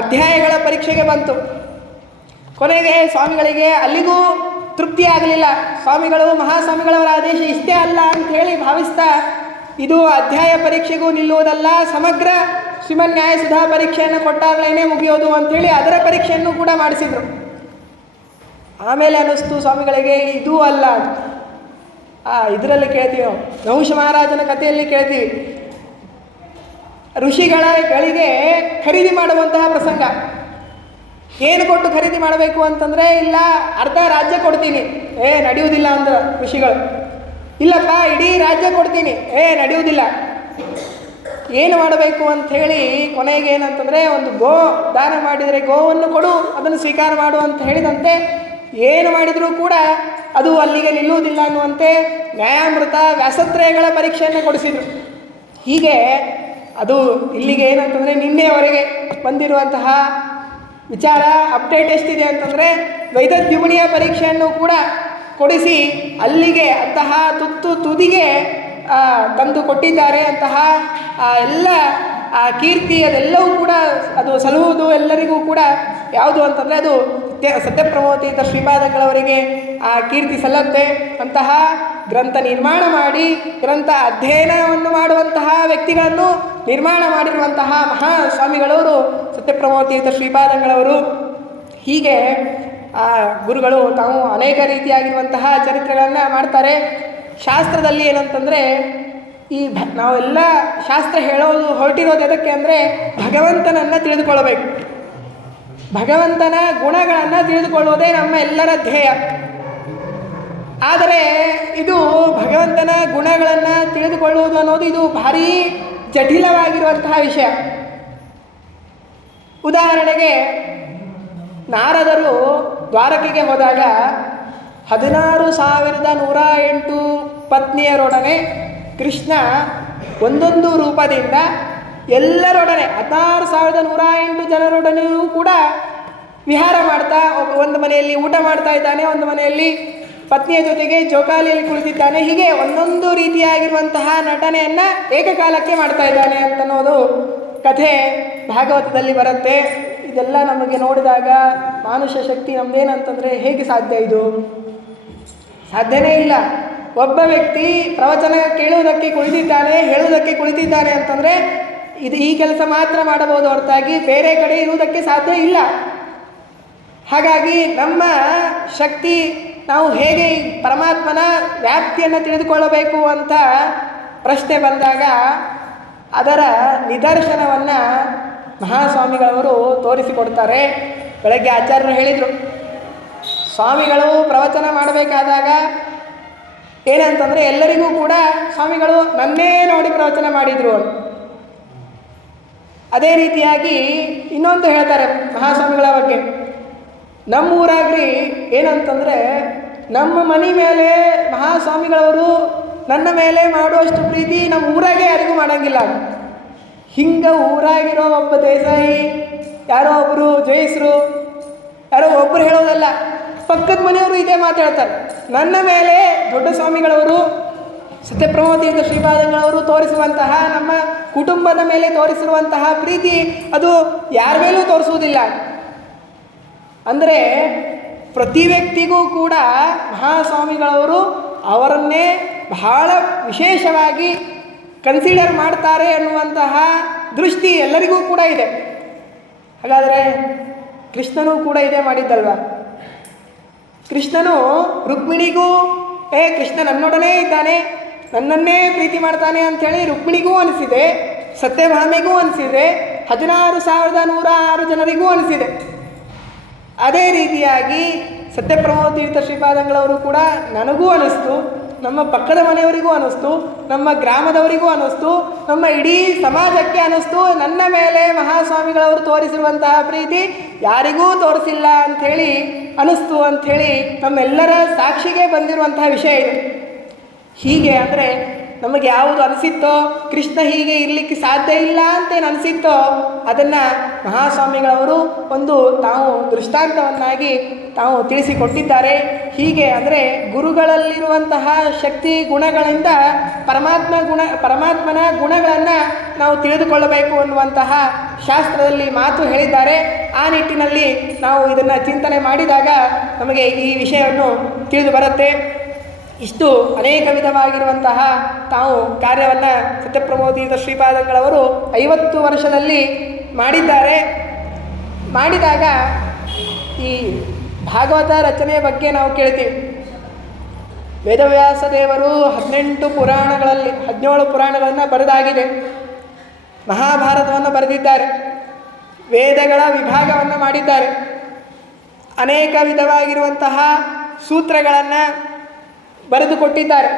ಅಧ್ಯಾಯಗಳ ಪರೀಕ್ಷೆಗೆ ಬಂತು. ಕೊನೆಗೆ ಸ್ವಾಮಿಗಳಿಗೆ ಅಲ್ಲಿಗೂ ತೃಪ್ತಿ ಆಗಲಿಲ್ಲ. ಸ್ವಾಮಿಗಳು ಮಹಾಸ್ವಾಮಿಗಳವರ ಆದೇಶ ಇಷ್ಟೇ ಅಲ್ಲ ಅಂಥೇಳಿ ಭಾವಿಸ್ತಾ, ಇದು ಅಧ್ಯಾಯ ಪರೀಕ್ಷೆಗೂ ನಿಲ್ಲುವುದಲ್ಲ, ಸಮಗ್ರ ಶ್ರೀಮನ್ಯಾಯ ಸುಧಾ ಪರೀಕ್ಷೆಯನ್ನು ಕೊಟ್ಟಾಗಲೇ ಮುಗಿಯೋದು ಅಂಥೇಳಿ ಅದರ ಪರೀಕ್ಷೆಯನ್ನು ಕೂಡ ಮಾಡಿಸಿದರು. ಆಮೇಲೆ ಅನ್ನಿಸ್ತು ಸ್ವಾಮಿಗಳಿಗೆ ಇದೂ ಅಲ್ಲ. ಇದರಲ್ಲಿ ಕೇಳ್ತೀವಿ, ನಹುಷ ಮಹಾರಾಜನ ಕಥೆಯಲ್ಲಿ ಕೇಳ್ತೀವಿ, ಋಷಿಗಳಿಗೆ ಖರೀದಿ ಮಾಡುವಂತಹ ಪ್ರಸಂಗ. ಏನು ಕೊಟ್ಟು ಖರೀದಿ ಮಾಡಬೇಕು ಅಂತಂದರೆ, ಇಲ್ಲ ಅರ್ಧ ರಾಜ್ಯ ಕೊಡ್ತೀನಿ, ನಡೆಯುವುದಿಲ್ಲ ಅಂದ್ರೆ ಋಷಿಗಳು. ಇಲ್ಲಪ್ಪ ಇಡೀ ರಾಜ್ಯ ಕೊಡ್ತೀನಿ, ನಡೆಯುವುದಿಲ್ಲ. ಏನು ಮಾಡಬೇಕು ಅಂಥೇಳಿ ಕೊನೆಗೆ ಏನಂತಂದರೆ, ಒಂದು ಗೋ ದಾನ ಮಾಡಿದರೆ ಗೋವನ್ನು ಕೊಡು, ಅದನ್ನು ಸ್ವೀಕಾರ ಮಾಡು ಅಂತ ಹೇಳಿದಂತೆ ಏನು ಮಾಡಿದರೂ ಕೂಡ ಅದು ಅಲ್ಲಿಗೆ ನಿಲ್ಲುವುದಿಲ್ಲ ಅನ್ನುವಂತೆ ನ್ಯಾಯಾಮೃತ ವ್ಯಾಸತ್ರಯಗಳ ಪರೀಕ್ಷೆಯನ್ನು ಕೊಡಿಸಿದರು. ಹೀಗೆ ಅದು ಇಲ್ಲಿಗೆ ಏನಂತಂದರೆ ನಿನ್ನೆಯವರೆಗೆ ಬಂದಿರುವಂತಹ ವಿಚಾರ ಅಪ್ಡೇಟ್ ಎಷ್ಟಿದೆ ಅಂತಂದರೆ, ವೈದದ್ಯುಮಣಿಯ ಪರೀಕ್ಷೆಯನ್ನು ಕೂಡ ಕೊಡಿಸಿ ಅಲ್ಲಿಗೆ ಅಂತಹ ತುದಿಗೆ ತಂದು ಕೊಟ್ಟಿದ್ದಾರೆ. ಅಂತಹ ಎಲ್ಲ ಕೀರ್ತಿ ಅದೆಲ್ಲವೂ ಕೂಡ ಅದು ಸಲ್ಲುವುದು ಎಲ್ಲರಿಗೂ ಕೂಡ ಯಾವುದು ಅಂತಂದರೆ ಅದು ಸತ್ಯಪ್ರಭೋತೀರ್ಥ ಶ್ರೀಪಾದಂಗಳವರಿಗೆ ಆ ಕೀರ್ತಿ ಸಲ್ಲತ್ತೆ. ಅಂತಹ ಗ್ರಂಥ ನಿರ್ಮಾಣ ಮಾಡಿ ಗ್ರಂಥ ಅಧ್ಯಯನವನ್ನು ಮಾಡುವಂತಹ ವ್ಯಕ್ತಿಗಳನ್ನು ನಿರ್ಮಾಣ ಮಾಡಿರುವಂತಹ ಮಹಾಸ್ವಾಮಿಗಳವರು ಸತ್ಯಪ್ರಭೋತೀರ್ಥ ಶ್ರೀಪಾದಂಗಳವರು. ಹೀಗೆ ಗುರುಗಳು ತಾವು ಅನೇಕ ರೀತಿಯಾಗಿರುವಂತಹ ಚರಿತ್ರೆಗಳನ್ನು ಮಾಡ್ತಾರೆ. ಶಾಸ್ತ್ರದಲ್ಲಿ ಏನಂತಂದರೆ, ಈ ನಾವೆಲ್ಲ ಶಾಸ್ತ್ರ ಹೊರಟಿರೋದು ಎದಕ್ಕೆ ಅಂದರೆ ಭಗವಂತನನ್ನು ತಿಳಿದುಕೊಳ್ಳಬೇಕು, ಭಗವಂತನ ಗುಣಗಳನ್ನು ತಿಳಿದುಕೊಳ್ಳುವುದೇ ನಮ್ಮ ಎಲ್ಲರ ಧ್ಯೇಯ. ಆದರೆ ಇದು ಭಗವಂತನ ಗುಣಗಳನ್ನು ತಿಳಿದುಕೊಳ್ಳುವುದು ಅನ್ನೋದು ಇದು ಭಾರೀ ಜಟಿಲವಾಗಿರುವಂತಹ ವಿಷಯ. ಉದಾಹರಣೆಗೆ, ನಾರದರು ದ್ವಾರಕೆಗೆ ಹೋದಾಗ 16,108 ಪತ್ನಿಯರೊಡನೆ ಕೃಷ್ಣ ಒಂದೊಂದು ರೂಪದಿಂದ ಎಲ್ಲರೊಡನೆ 16,108 ಜನರೊಡನೆಯೂ ಕೂಡ ವಿಹಾರ ಮಾಡ್ತಾ, ಒಂದು ಮನೆಯಲ್ಲಿ ಊಟ ಮಾಡ್ತಾ ಇದ್ದಾನೆ, ಒಂದು ಮನೆಯಲ್ಲಿ ಪತ್ನಿಯ ಜೊತೆಗೆ ಜೋಕಾಲಿಯಲ್ಲಿ ಕುಳಿತಿದ್ದಾನೆ. ಹೀಗೆ ಒಂದೊಂದು ರೀತಿಯಾಗಿರುವಂತಹ ನಟನೆಯನ್ನು ಏಕಕಾಲಕ್ಕೆ ಮಾಡ್ತಾ ಇದ್ದಾನೆ ಅಂತನ್ನೋದು ಕಥೆ ಭಾಗವತದಲ್ಲಿ ಬರುತ್ತೆ. ಇದೆಲ್ಲ ನಮಗೆ ನೋಡಿದಾಗ ಮಾನುಷ ಶಕ್ತಿ ನಮ್ಮದೇನಂತಂದರೆ, ಹೇಗೆ ಸಾಧ್ಯ ಇದು? ಸಾಧ್ಯನೇ ಇಲ್ಲ. ಒಬ್ಬ ವ್ಯಕ್ತಿ ಪ್ರವಚನ ಕೇಳುವುದಕ್ಕೆ ಕುಳಿತಿದ್ದಾನೆ, ಹೇಳುವುದಕ್ಕೆ ಕುಳಿತಿದ್ದಾನೆ ಅಂತಂದರೆ ಈ ಕೆಲಸ ಮಾತ್ರ ಮಾಡಬಹುದು ಹೊರತಾಗಿ ಬೇರೆ ಕಡೆ ಇರುವುದಕ್ಕೆ ಸಾಧ್ಯ ಇಲ್ಲ. ಹಾಗಾಗಿ ನಮ್ಮ ಶಕ್ತಿ ನಾವು ಹೇಗೆ ಪರಮಾತ್ಮನ ವ್ಯಾಪ್ತಿಯನ್ನು ತಿಳಿದುಕೊಳ್ಳಬೇಕು ಅಂತ ಪ್ರಶ್ನೆ ಬಂದಾಗ ಅದರ ನಿದರ್ಶನವನ್ನು ಮಹಾಸ್ವಾಮಿಗಳವರು ತೋರಿಸಿಕೊಡ್ತಾರೆ. ಬೆಳಗ್ಗೆ ಆಚಾರ್ಯರು ಹೇಳಿದರು, ಸ್ವಾಮಿಗಳು ಪ್ರವಚನ ಮಾಡಬೇಕಾದಾಗ ಏನಂತಂದರೆ ಎಲ್ಲರಿಗೂ ಕೂಡ ಸ್ವಾಮಿಗಳು ನನ್ನೇ ನೋಡಿ ಪ್ರವಚನ ಮಾಡಿದರು. ಅದೇ ರೀತಿಯಾಗಿ ಇನ್ನೊಂದು ಹೇಳ್ತಾರೆ ಮಹಾಸ್ವಾಮಿಗಳ ಬಗ್ಗೆ, ನಮ್ಮೂರಾಗ್ರಿ ಏನಂತಂದರೆ ನಮ್ಮ ಮನೆ ಮೇಲೆ ಮಹಾಸ್ವಾಮಿಗಳವರು ನನ್ನ ಮೇಲೆ ಮಾಡುವಷ್ಟು ಪ್ರೀತಿ ನಮ್ಮ ಊರಾಗೆ ಯಾರಿಗೂ ಮಾಡೋಂಗಿಲ್ಲ. ಹಿಂಗೆ ಊರಾಗಿರೋ ಒಬ್ಬ ದೇಸಾಯಿ, ಯಾರೋ ಒಬ್ಬರು ಜಯಿಸರು, ಯಾರೋ ಒಬ್ಬರು ಹೇಳೋದಲ್ಲ, ಪಕ್ಕದ ಮನೆಯವರು ಇದೇ ಮಾತಾಡ್ತಾರೆ. ನನ್ನ ಮೇಲೆ ದೊಡ್ಡ ಸ್ವಾಮಿಗಳವರು ಸತ್ಯಪ್ರಮೋದ ತೀರ್ಥ ಶ್ರೀಪಾದಂಗಳವರು ತೋರಿಸುವಂತಹ, ನಮ್ಮ ಕುಟುಂಬದ ಮೇಲೆ ತೋರಿಸಿರುವಂತಹ ಪ್ರೀತಿ ಅದು ಯಾರ ಮೇಲೂ ತೋರಿಸುವುದಿಲ್ಲ. ಅಂದರೆ ಪ್ರತಿ ವ್ಯಕ್ತಿಗೂ ಕೂಡ ಮಹಾಸ್ವಾಮಿಗಳವರು ಅವರನ್ನೇ ಬಹಳ ವಿಶೇಷವಾಗಿ ಕನ್ಸಿಡರ್ ಮಾಡ್ತಾರೆ ಅನ್ನುವಂತಹ ದೃಷ್ಟಿ ಎಲ್ಲರಿಗೂ ಕೂಡ ಇದೆ. ಹಾಗಾದರೆ ಕೃಷ್ಣನೂ ಕೂಡ ಇದೇ ಮಾಡಿದ್ದಲ್ವ? ಕೃಷ್ಣನು ರುಕ್ಮಿಣಿಗೂ ಕೃಷ್ಣ ನನ್ನೊಡನೆ ಇದ್ದಾನೆ, ನನ್ನನ್ನೇ ಪ್ರೀತಿ ಮಾಡ್ತಾನೆ ಅಂಥೇಳಿ ರುಕ್ಮಿಣಿಗೂ ಅನಿಸಿದೆ, ಸತ್ಯಭಾಮೆಗೂ ಅನಿಸಿದೆ, 16,106 ಜನರಿಗೂ ಅನಿಸಿದೆ. ಅದೇ ರೀತಿಯಾಗಿ ಸತ್ಯಪ್ರಮೋದ ತೀರ್ಥ ಶ್ರೀಪಾದಂಗಳವರು ಕೂಡ ನನಗೂ ಅನ್ನಿಸ್ತು, ನಮ್ಮ ಪಕ್ಕದ ಮನೆಯವರಿಗೂ ಅನ್ನಿಸ್ತು, ನಮ್ಮ ಗ್ರಾಮದವರಿಗೂ ಅನ್ನಿಸ್ತು, ನಮ್ಮ ಇಡೀ ಸಮಾಜಕ್ಕೆ ಅನ್ನಿಸ್ತು, ನನ್ನ ಮೇಲೆ ಮಹಾಸ್ವಾಮಿಗಳವರು ತೋರಿಸಿರುವಂತಹ ಪ್ರೀತಿ ಯಾರಿಗೂ ತೋರಿಸಿಲ್ಲ ಅಂಥೇಳಿ ಅನ್ನಿಸ್ತು ಅಂಥೇಳಿ ನಮ್ಮೆಲ್ಲರ ಸಾಕ್ಷಿಗೆ ಬಂದಿರುವಂತಹ ವಿಷಯ ಇದು. ಹೀಗೆ ಅಂದರೆ ನಮಗೆ ಯಾವುದು ಅನಿಸಿತ್ತೋ, ಕೃಷ್ಣ ಹೀಗೆ ಇರಲಿಕ್ಕೆ ಸಾಧ್ಯ ಇಲ್ಲ ಅಂತೇನು ಅನಿಸಿತ್ತೋ ಅದನ್ನು ಮಹಾಸ್ವಾಮಿಗಳವರು ಒಂದು ತಾವು ದೃಷ್ಟಾಂತವನ್ನಾಗಿ ತಾವು ತಿಳಿಸಿಕೊಟ್ಟಿದ್ದಾರೆ. ಹೀಗೆ ಅಂದರೆ ಗುರುಗಳಲ್ಲಿರುವಂತಹ ಶಕ್ತಿ ಗುಣಗಳಿಂದ ಪರಮಾತ್ಮನ ಗುಣಗಳನ್ನು ನಾವು ತಿಳಿದುಕೊಳ್ಳಬೇಕು ಅನ್ನುವಂತಹ ಶಾಸ್ತ್ರದಲ್ಲಿ ಮಾತು ಹೇಳಿದ್ದಾರೆ. ಆ ನಿಟ್ಟಿನಲ್ಲಿ ನಾವು ಇದನ್ನು ಚಿಂತನೆ ಮಾಡಿದಾಗ ನಮಗೆ ಈ ವಿಷಯವನ್ನು ತಿಳಿದು ಬರುತ್ತೆ. ಇಷ್ಟು ಅನೇಕ ವಿಧವಾಗಿರುವಂತಹ ತಾವು ಕಾರ್ಯವನ್ನು ಸತ್ಯಪ್ರಮೋದ ತೀರ್ಥ ಶ್ರೀಪಾದಂಗಳವರು 50 ವರ್ಷದಲ್ಲಿ ಮಾಡಿದ್ದಾರೆ. ಮಾಡಿದಾಗ ಈ ಭಾಗವತ ರಚನೆಯ ಬಗ್ಗೆ ನಾವು ಕೇಳ್ತೀವಿ. ವೇದವ್ಯಾಸ ದೇವರು 18 ಪುರಾಣಗಳಲ್ಲಿ 17 ಪುರಾಣಗಳನ್ನು ಬರೆದಾಗಿದೆ. ಮಹಾಭಾರತವನ್ನು ಬರೆದಿದ್ದಾರೆ. ವೇದಗಳ ವಿಭಾಗವನ್ನು ಮಾಡಿದ್ದಾರೆ. ಅನೇಕ ವಿಧವಾಗಿರುವಂತಹ ಸೂತ್ರಗಳನ್ನು ಬರೆದುಕೊಟ್ಟಿದ್ದಾರೆ.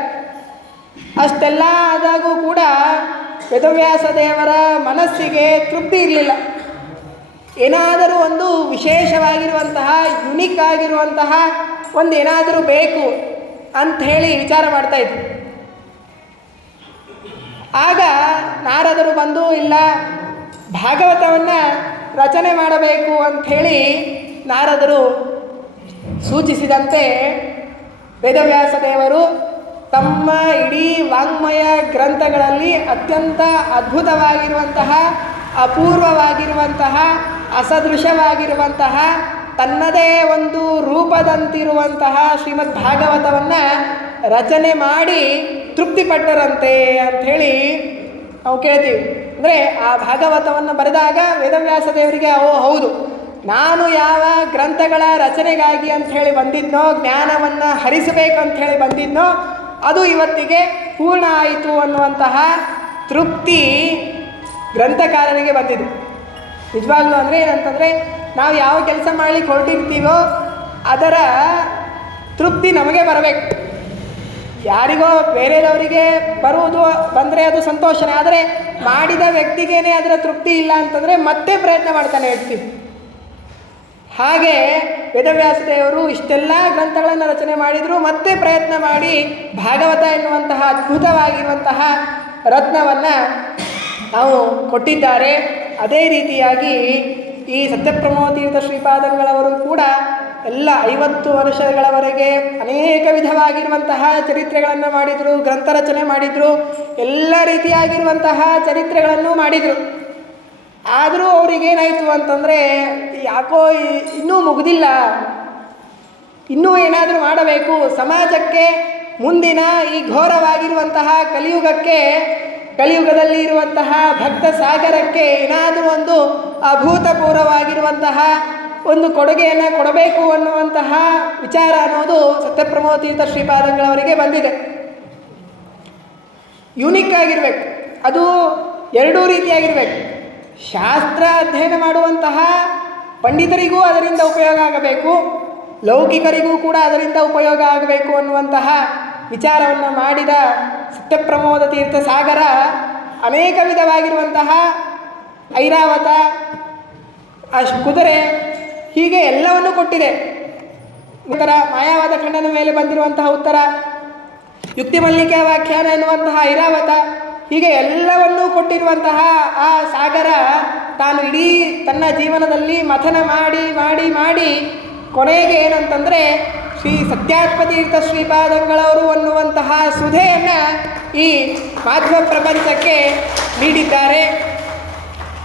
ಅಷ್ಟೆಲ್ಲ ಆದಾಗೂ ಕೂಡ ವೇದವ್ಯಾಸ ದೇವರ ಮನಸ್ಸಿಗೆ ತೃಪ್ತಿ ಇರಲಿಲ್ಲ. ಏನಾದರೂ ಒಂದು ವಿಶೇಷವಾಗಿರುವಂತಹ ಯುನಿಕ್ ಆಗಿರುವಂತಹ ಒಂದು ಏನಾದರೂ ಬೇಕು ಅಂಥೇಳಿ ವಿಚಾರ ಮಾಡ್ತಾಯಿದ್ರು. ಆಗ ನಾರದರು ಬಂದು ಇಲ್ಲ ಭಾಗವತವನ್ನು ರಚನೆ ಮಾಡಬೇಕು ಅಂಥೇಳಿ ನಾರದರು ಸೂಚಿಸಿದಂತೆ ವೇದವ್ಯಾಸ ದೇವರು ತಮ್ಮ ಇಡೀ ವಾಂಗ್ಮಯ ಗ್ರಂಥಗಳಲ್ಲಿ ಅತ್ಯಂತ ಅದ್ಭುತವಾಗಿರುವಂತಹ, ಅಪೂರ್ವವಾಗಿರುವಂತಹ, ಅಸದೃಶವಾಗಿರುವಂತಹ, ತನ್ನದೇ ಒಂದು ರೂಪದಂತಿರುವಂತಹ ಶ್ರೀಮದ್ ಭಾಗವತವನ್ನು ರಚನೆ ಮಾಡಿ ತೃಪ್ತಿಪಟ್ಟರಂತೆ ಅಂಥೇಳಿ ನಾವು ಕೇಳ್ತೀವಿ. ಅಂದರೆ ಆ ಭಾಗವತವನ್ನು ಬರೆದಾಗ ವೇದವ್ಯಾಸ ದೇವರಿಗೆ ಹೌದು, ನಾನು ಯಾವ ಗ್ರಂಥಗಳ ರಚನೆಗಾಗಿ ಅಂಥೇಳಿ ಬಂದಿದ್ನೋ, ಜ್ಞಾನವನ್ನು ಹರಿಸಬೇಕು ಅಂಥೇಳಿ ಬಂದಿದ್ನೋ ಅದು ಇವತ್ತಿಗೆ ಪೂರ್ಣ ಆಯಿತು ಅನ್ನುವಂತಹ ತೃಪ್ತಿ ಗ್ರಂಥಕಾರನಿಗೆ ಬಂದಿದೆ. ನಿಜವಾಗ್ಲೂ ಅಂದರೆ ಏನಂತಂದರೆ ನಾವು ಯಾವ ಕೆಲಸ ಮಾಡಲಿಕ್ಕೆ ಹೊರಟಿರ್ತೀವೋ ಅದರ ತೃಪ್ತಿ ನಮಗೆ ಬರಬೇಕು. ಯಾರಿಗೋ ಬೇರೆದವರಿಗೆ ಬರುವುದು ಬಂದರೆ ಅದು ಸಂತೋಷನೇ, ಆದರೆ ಮಾಡಿದ ವ್ಯಕ್ತಿಗೇನೆ ಅದರ ತೃಪ್ತಿ ಇಲ್ಲ ಅಂತಂದರೆ ಮತ್ತೆ ಪ್ರಯತ್ನ ಮಾಡ್ತಾನೆ ಇರ್ತೀವಿ. ಹಾಗೆ ವೇದವ್ಯಾಸ ದೇವರು ಇಷ್ಟೆಲ್ಲ ಗ್ರಂಥಗಳನ್ನು ರಚನೆ ಮಾಡಿದರು, ಮತ್ತೆ ಪ್ರಯತ್ನ ಮಾಡಿ ಭಾಗವತ ಎನ್ನುವಂತಹ ಅದ್ಭುತವಾಗಿರುವಂತಹ ರತ್ನವನ್ನು ನಾವು ಕೊಟ್ಟಿದ್ದಾರೆ. ಅದೇ ರೀತಿಯಾಗಿ ಈ ಸತ್ಯಪ್ರಮೋದ ತೀರ್ಥ ಶ್ರೀಪಾದಂಗಳವರು ಕೂಡ ಎಲ್ಲ 50 ವರ್ಷಗಳವರೆಗೆ ಅನೇಕ ವಿಧವಾಗಿರುವಂತಹ ಚರಿತ್ರೆಗಳನ್ನು ಮಾಡಿದರು, ಗ್ರಂಥ ರಚನೆ ಮಾಡಿದರು, ಎಲ್ಲ ರೀತಿಯಾಗಿರುವಂತಹ ಚರಿತ್ರೆಗಳನ್ನು ಮಾಡಿದರು. ಆದರೂ ಅವರಿಗೇನಾಯಿತು ಅಂತಂದರೆ ಯಾಕೋ ಇನ್ನೂ ಮುಗಿದಿಲ್ಲ, ಇನ್ನೂ ಏನಾದರೂ ಮಾಡಬೇಕು, ಸಮಾಜಕ್ಕೆ ಮುಂದಿನ ಈ ಘೋರವಾಗಿರುವಂತಹ ಕಲಿಯುಗಕ್ಕೆ ಕಲಿಯುಗದಲ್ಲಿ ಇರುವಂತಹ ಭಕ್ತ ಸಾಗರಕ್ಕೆ ಏನಾದರೂ ಒಂದು ಅಭೂತಪೂರ್ವವಾಗಿರುವಂತಹ ಒಂದು ಕೊಡುಗೆಯನ್ನು ಕೊಡಬೇಕು ಅನ್ನುವಂತಹ ವಿಚಾರ ಅನ್ನೋದು ಸತ್ಯಪ್ರಮೋದ ತೀರ್ಥ ಶ್ರೀಪಾದಂಗಳವರಿಗೆ ಬಂದಿದೆ. ಯುನಿಕ್ ಆಗಿರಬೇಕು, ಅದು ಎರಡೂ ರೀತಿಯಾಗಿರಬೇಕು. ಶಾಸ್ತ್ರ ಅಧ್ಯಯನ ಮಾಡುವಂತಹ ಪಂಡಿತರಿಗೂ ಅದರಿಂದ ಉಪಯೋಗ ಆಗಬೇಕು, ಲೌಕಿಕರಿಗೂ ಕೂಡ ಅದರಿಂದ ಉಪಯೋಗ ಆಗಬೇಕು ಅನ್ನುವಂತಹ ವಿಚಾರವನ್ನು ಮಾಡಿದ ಸತ್ಯಪ್ರಮೋದ ತೀರ್ಥ ಸಾಗರ ಅನೇಕ ವಿಧವಾಗಿರುವಂತಹ ಐರಾವತ, ಕುದುರೆ, ಹೀಗೆ ಎಲ್ಲವನ್ನೂ ಕೊಟ್ಟಿದೆ. ಉತ್ತರ ಮಾಯಾವಾದ ಖಂಡನ ಮೇಲೆ ಬಂದಿರುವಂತಹ ಉತ್ತರ, ಯುಕ್ತಿ ಮಲ್ಲಿಕೆ ವ್ಯಾಖ್ಯಾನ ಎನ್ನುವಂತಹ ಐರಾವತ, ಹೀಗೆ ಎಲ್ಲವನ್ನೂ ಕೊಟ್ಟಿರುವಂತಹ ಆ ಸಾಗರ ತಾನು ಇಡೀ ತನ್ನ ಜೀವನದಲ್ಲಿ ಮಥನ ಮಾಡಿ ಮಾಡಿ ಮಾಡಿ ಕೊನೆಗೆ ಏನಂತಂದರೆ ಶ್ರೀ ಸತ್ಯಾತ್ಮತೀರ್ಥ ಶ್ರೀಪಾದಂಗಳವರು ಅನ್ನುವಂತಹ ಸುಧೆಯನ್ನು ಈ ಮಾಧ್ವ ಪ್ರಪಂಚಕ್ಕೆ ನೀಡಿದ್ದಾರೆ.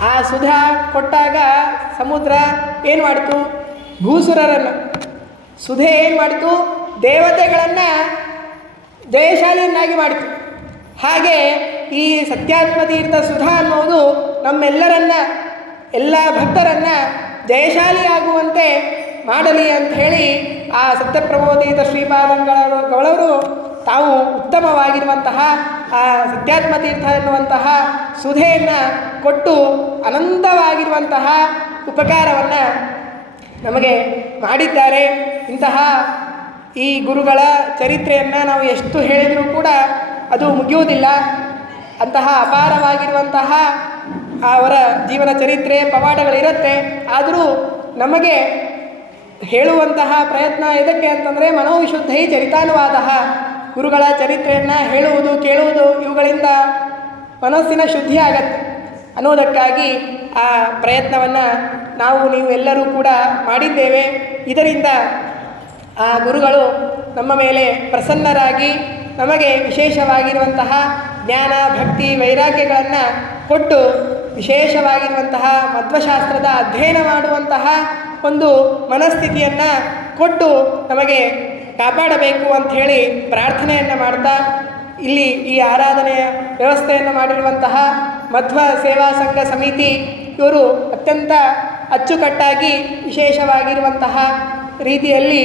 ಆ ಸುಧಾ ಕೊಟ್ಟಾಗ ಸಮುದ್ರ ಏನು ಮಾಡಿತು? ಭೂಸುರರನ್ನು, ಸುಧೆ ಏನು ಮಾಡಿತು? ದೇವತೆಗಳನ್ನು ಜಯಶಾಲಿಯನ್ನಾಗಿ ಮಾಡಿತು. ಹಾಗೆ ಈ ಸತ್ಯಾತ್ಮತೀರ್ಥ ಸುಧಾ ಅನ್ನೋದು ನಮ್ಮೆಲ್ಲರನ್ನ, ಎಲ್ಲ ಭಕ್ತರನ್ನು ಜಯಶಾಲಿಯಾಗುವಂತೆ ಮಾಡಲಿ ಅಂತ ಹೇಳಿ ಆ ಸತ್ಯಪ್ರಮೋದೀತ ಶ್ರೀಪಾದಂಗಳವರು ತಾವು ಉತ್ತಮವಾಗಿರುವಂತಹ ಆ ಸತ್ಯಾತ್ಮತೀರ್ಥ ಎನ್ನುವಂತಹ ಸುಧೆಯನ್ನು ಕೊಟ್ಟು ಅನಂತವಾಗಿರುವಂತಹ ಉಪಕಾರವನ್ನು ನಮಗೆ ಮಾಡಿದ್ದಾರೆ. ಇಂತಹ ಈ ಗುರುಗಳ ಚರಿತ್ರೆಯನ್ನು ನಾವು ಎಷ್ಟು ಹೇಳಿದರೂ ಕೂಡ ಅದು ಮುಗಿಯುವುದಿಲ್ಲ. ಅಂತಹ ಅಪಾರವಾಗಿರುವಂತಹ ಅವರ ಜೀವನ ಚರಿತ್ರೆ ಪವಾಡಗಳಿರುತ್ತೆ. ಆದರೂ ನಮಗೆ ಹೇಳುವಂತಹ ಪ್ರಯತ್ನ ಎದಕ್ಕೆ ಅಂತಂದರೆ ಮನೋವಿಶುದ್ಧೈ ಚರಿತಾನುವಾದ, ಗುರುಗಳ ಚರಿತ್ರೆಯನ್ನು ಹೇಳುವುದು ಕೇಳುವುದು ಇವುಗಳಿಂದ ಮನಸ್ಸಿನ ಶುದ್ಧಿ ಆಗತ್ತೆ ಅನ್ನೋದಕ್ಕಾಗಿ ಆ ಪ್ರಯತ್ನವನ್ನು ನಾವು ನೀವು ಎಲ್ಲರೂ ಕೂಡ ಮಾಡಿದ್ದೇವೆ. ಇದರಿಂದ ಆ ಗುರುಗಳು ನಮ್ಮ ಮೇಲೆ ಪ್ರಸನ್ನರಾಗಿ ನಮಗೆ ವಿಶೇಷವಾಗಿರುವಂತಹ ಜ್ಞಾನ ಭಕ್ತಿ ವೈರಾಗ್ಯಗಳನ್ನು ಕೊಟ್ಟು ವಿಶೇಷವಾಗಿರುವಂತಹ ಮಧ್ವಶಾಸ್ತ್ರದ ಅಧ್ಯಯನ ಮಾಡುವಂತಹ ಒಂದು ಮನಸ್ಥಿತಿಯನ್ನು ಕೊಟ್ಟು ನಮಗೆ ಕಾಪಾಡಬೇಕು ಅಂಥೇಳಿ ಪ್ರಾರ್ಥನೆಯನ್ನು ಮಾಡ್ತಾ ಇಲ್ಲಿ ಈ ಆರಾಧನೆಯ ವ್ಯವಸ್ಥೆಯನ್ನು ಮಾಡಿರುವಂತಹ ಮಧ್ವ ಸೇವಾ ಸಂಘ ಸಮಿತಿ ಇವರು ಅತ್ಯಂತ ಅಚ್ಚುಕಟ್ಟಾಗಿ ವಿಶೇಷವಾಗಿರುವಂತಹ ರೀತಿಯಲ್ಲಿ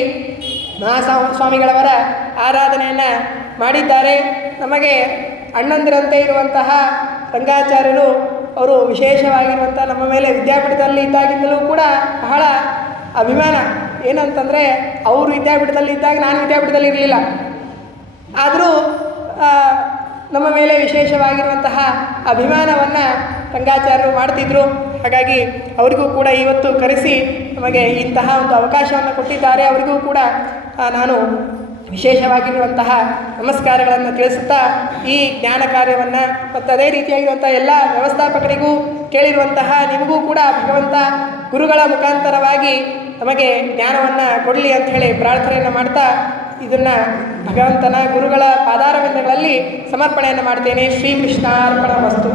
ಮಹಾಸ್ವಾಮಿಗಳವರ ಆರಾಧನೆಯನ್ನು ಮಾಡಿದ್ದಾರೆ. ನಮಗೆ ಅಣ್ಣಂದಿರಂತೆ ಇರುವಂತಹ ರಂಗಾಚಾರ್ಯರು ಅವರು ವಿಶೇಷವಾಗಿರುವಂಥ ನಮ್ಮ ಮೇಲೆ ವಿದ್ಯಾಪೀಠದಲ್ಲಿ ಇದ್ದಾಗಿಂದಲೂ ಕೂಡ ಬಹಳ ಅಭಿಮಾನ. ಏನಂತಂದರೆ ಅವರು ವಿದ್ಯಾಪೀಠದಲ್ಲಿ ಇದ್ದಾಗ ನಾನು ವಿದ್ಯಾಪೀಠದಲ್ಲಿ ಇರಲಿಲ್ಲ, ಆದರೂ ನಮ್ಮ ಮೇಲೆ ವಿಶೇಷವಾಗಿರುವಂತಹ ಅಭಿಮಾನವನ್ನು ರಂಗಾಚಾರ್ಯರು ಮಾಡ್ತಿದ್ದರು. ಹಾಗಾಗಿ ಅವರಿಗೂ ಕೂಡ ಇವತ್ತು ಕರೆಸಿ ನಮಗೆ ಇಂತಹ ಒಂದು ಅವಕಾಶವನ್ನು ಕೊಟ್ಟಿದ್ದಾರೆ. ಅವರಿಗೂ ಕೂಡ ನಾನು ವಿಶೇಷವಾಗಿರುವಂತಹ ನಮಸ್ಕಾರಗಳನ್ನು ತಿಳಿಸುತ್ತಾ ಈ ಜ್ಞಾನ ಕಾರ್ಯವನ್ನು ಮತ್ತು ಅದೇ ರೀತಿಯಾಗಿರುವಂಥ ಎಲ್ಲ ವ್ಯವಸ್ಥಾಪಕರಿಗೂ ಕೇಳಿರುವಂತಹ ನಿಮಗೂ ಕೂಡ ಭಗವಂತ ಗುರುಗಳ ಮುಖಾಂತರವಾಗಿ ನಮಗೆ ಜ್ಞಾನವನ್ನು ಕೊಡಲಿ ಅಂಥೇಳಿ ಪ್ರಾರ್ಥನೆಯನ್ನು ಮಾಡ್ತಾ ಇದನ್ನು ಭಗವಂತನ ಗುರುಗಳ ಪಾದಾರವಿಂದಗಳಲ್ಲಿ ಸಮರ್ಪಣೆಯನ್ನು ಮಾಡ್ತೇನೆ. ಶ್ರೀಕೃಷ್ಣಾರ್ಪಣ ವಸ್ತು.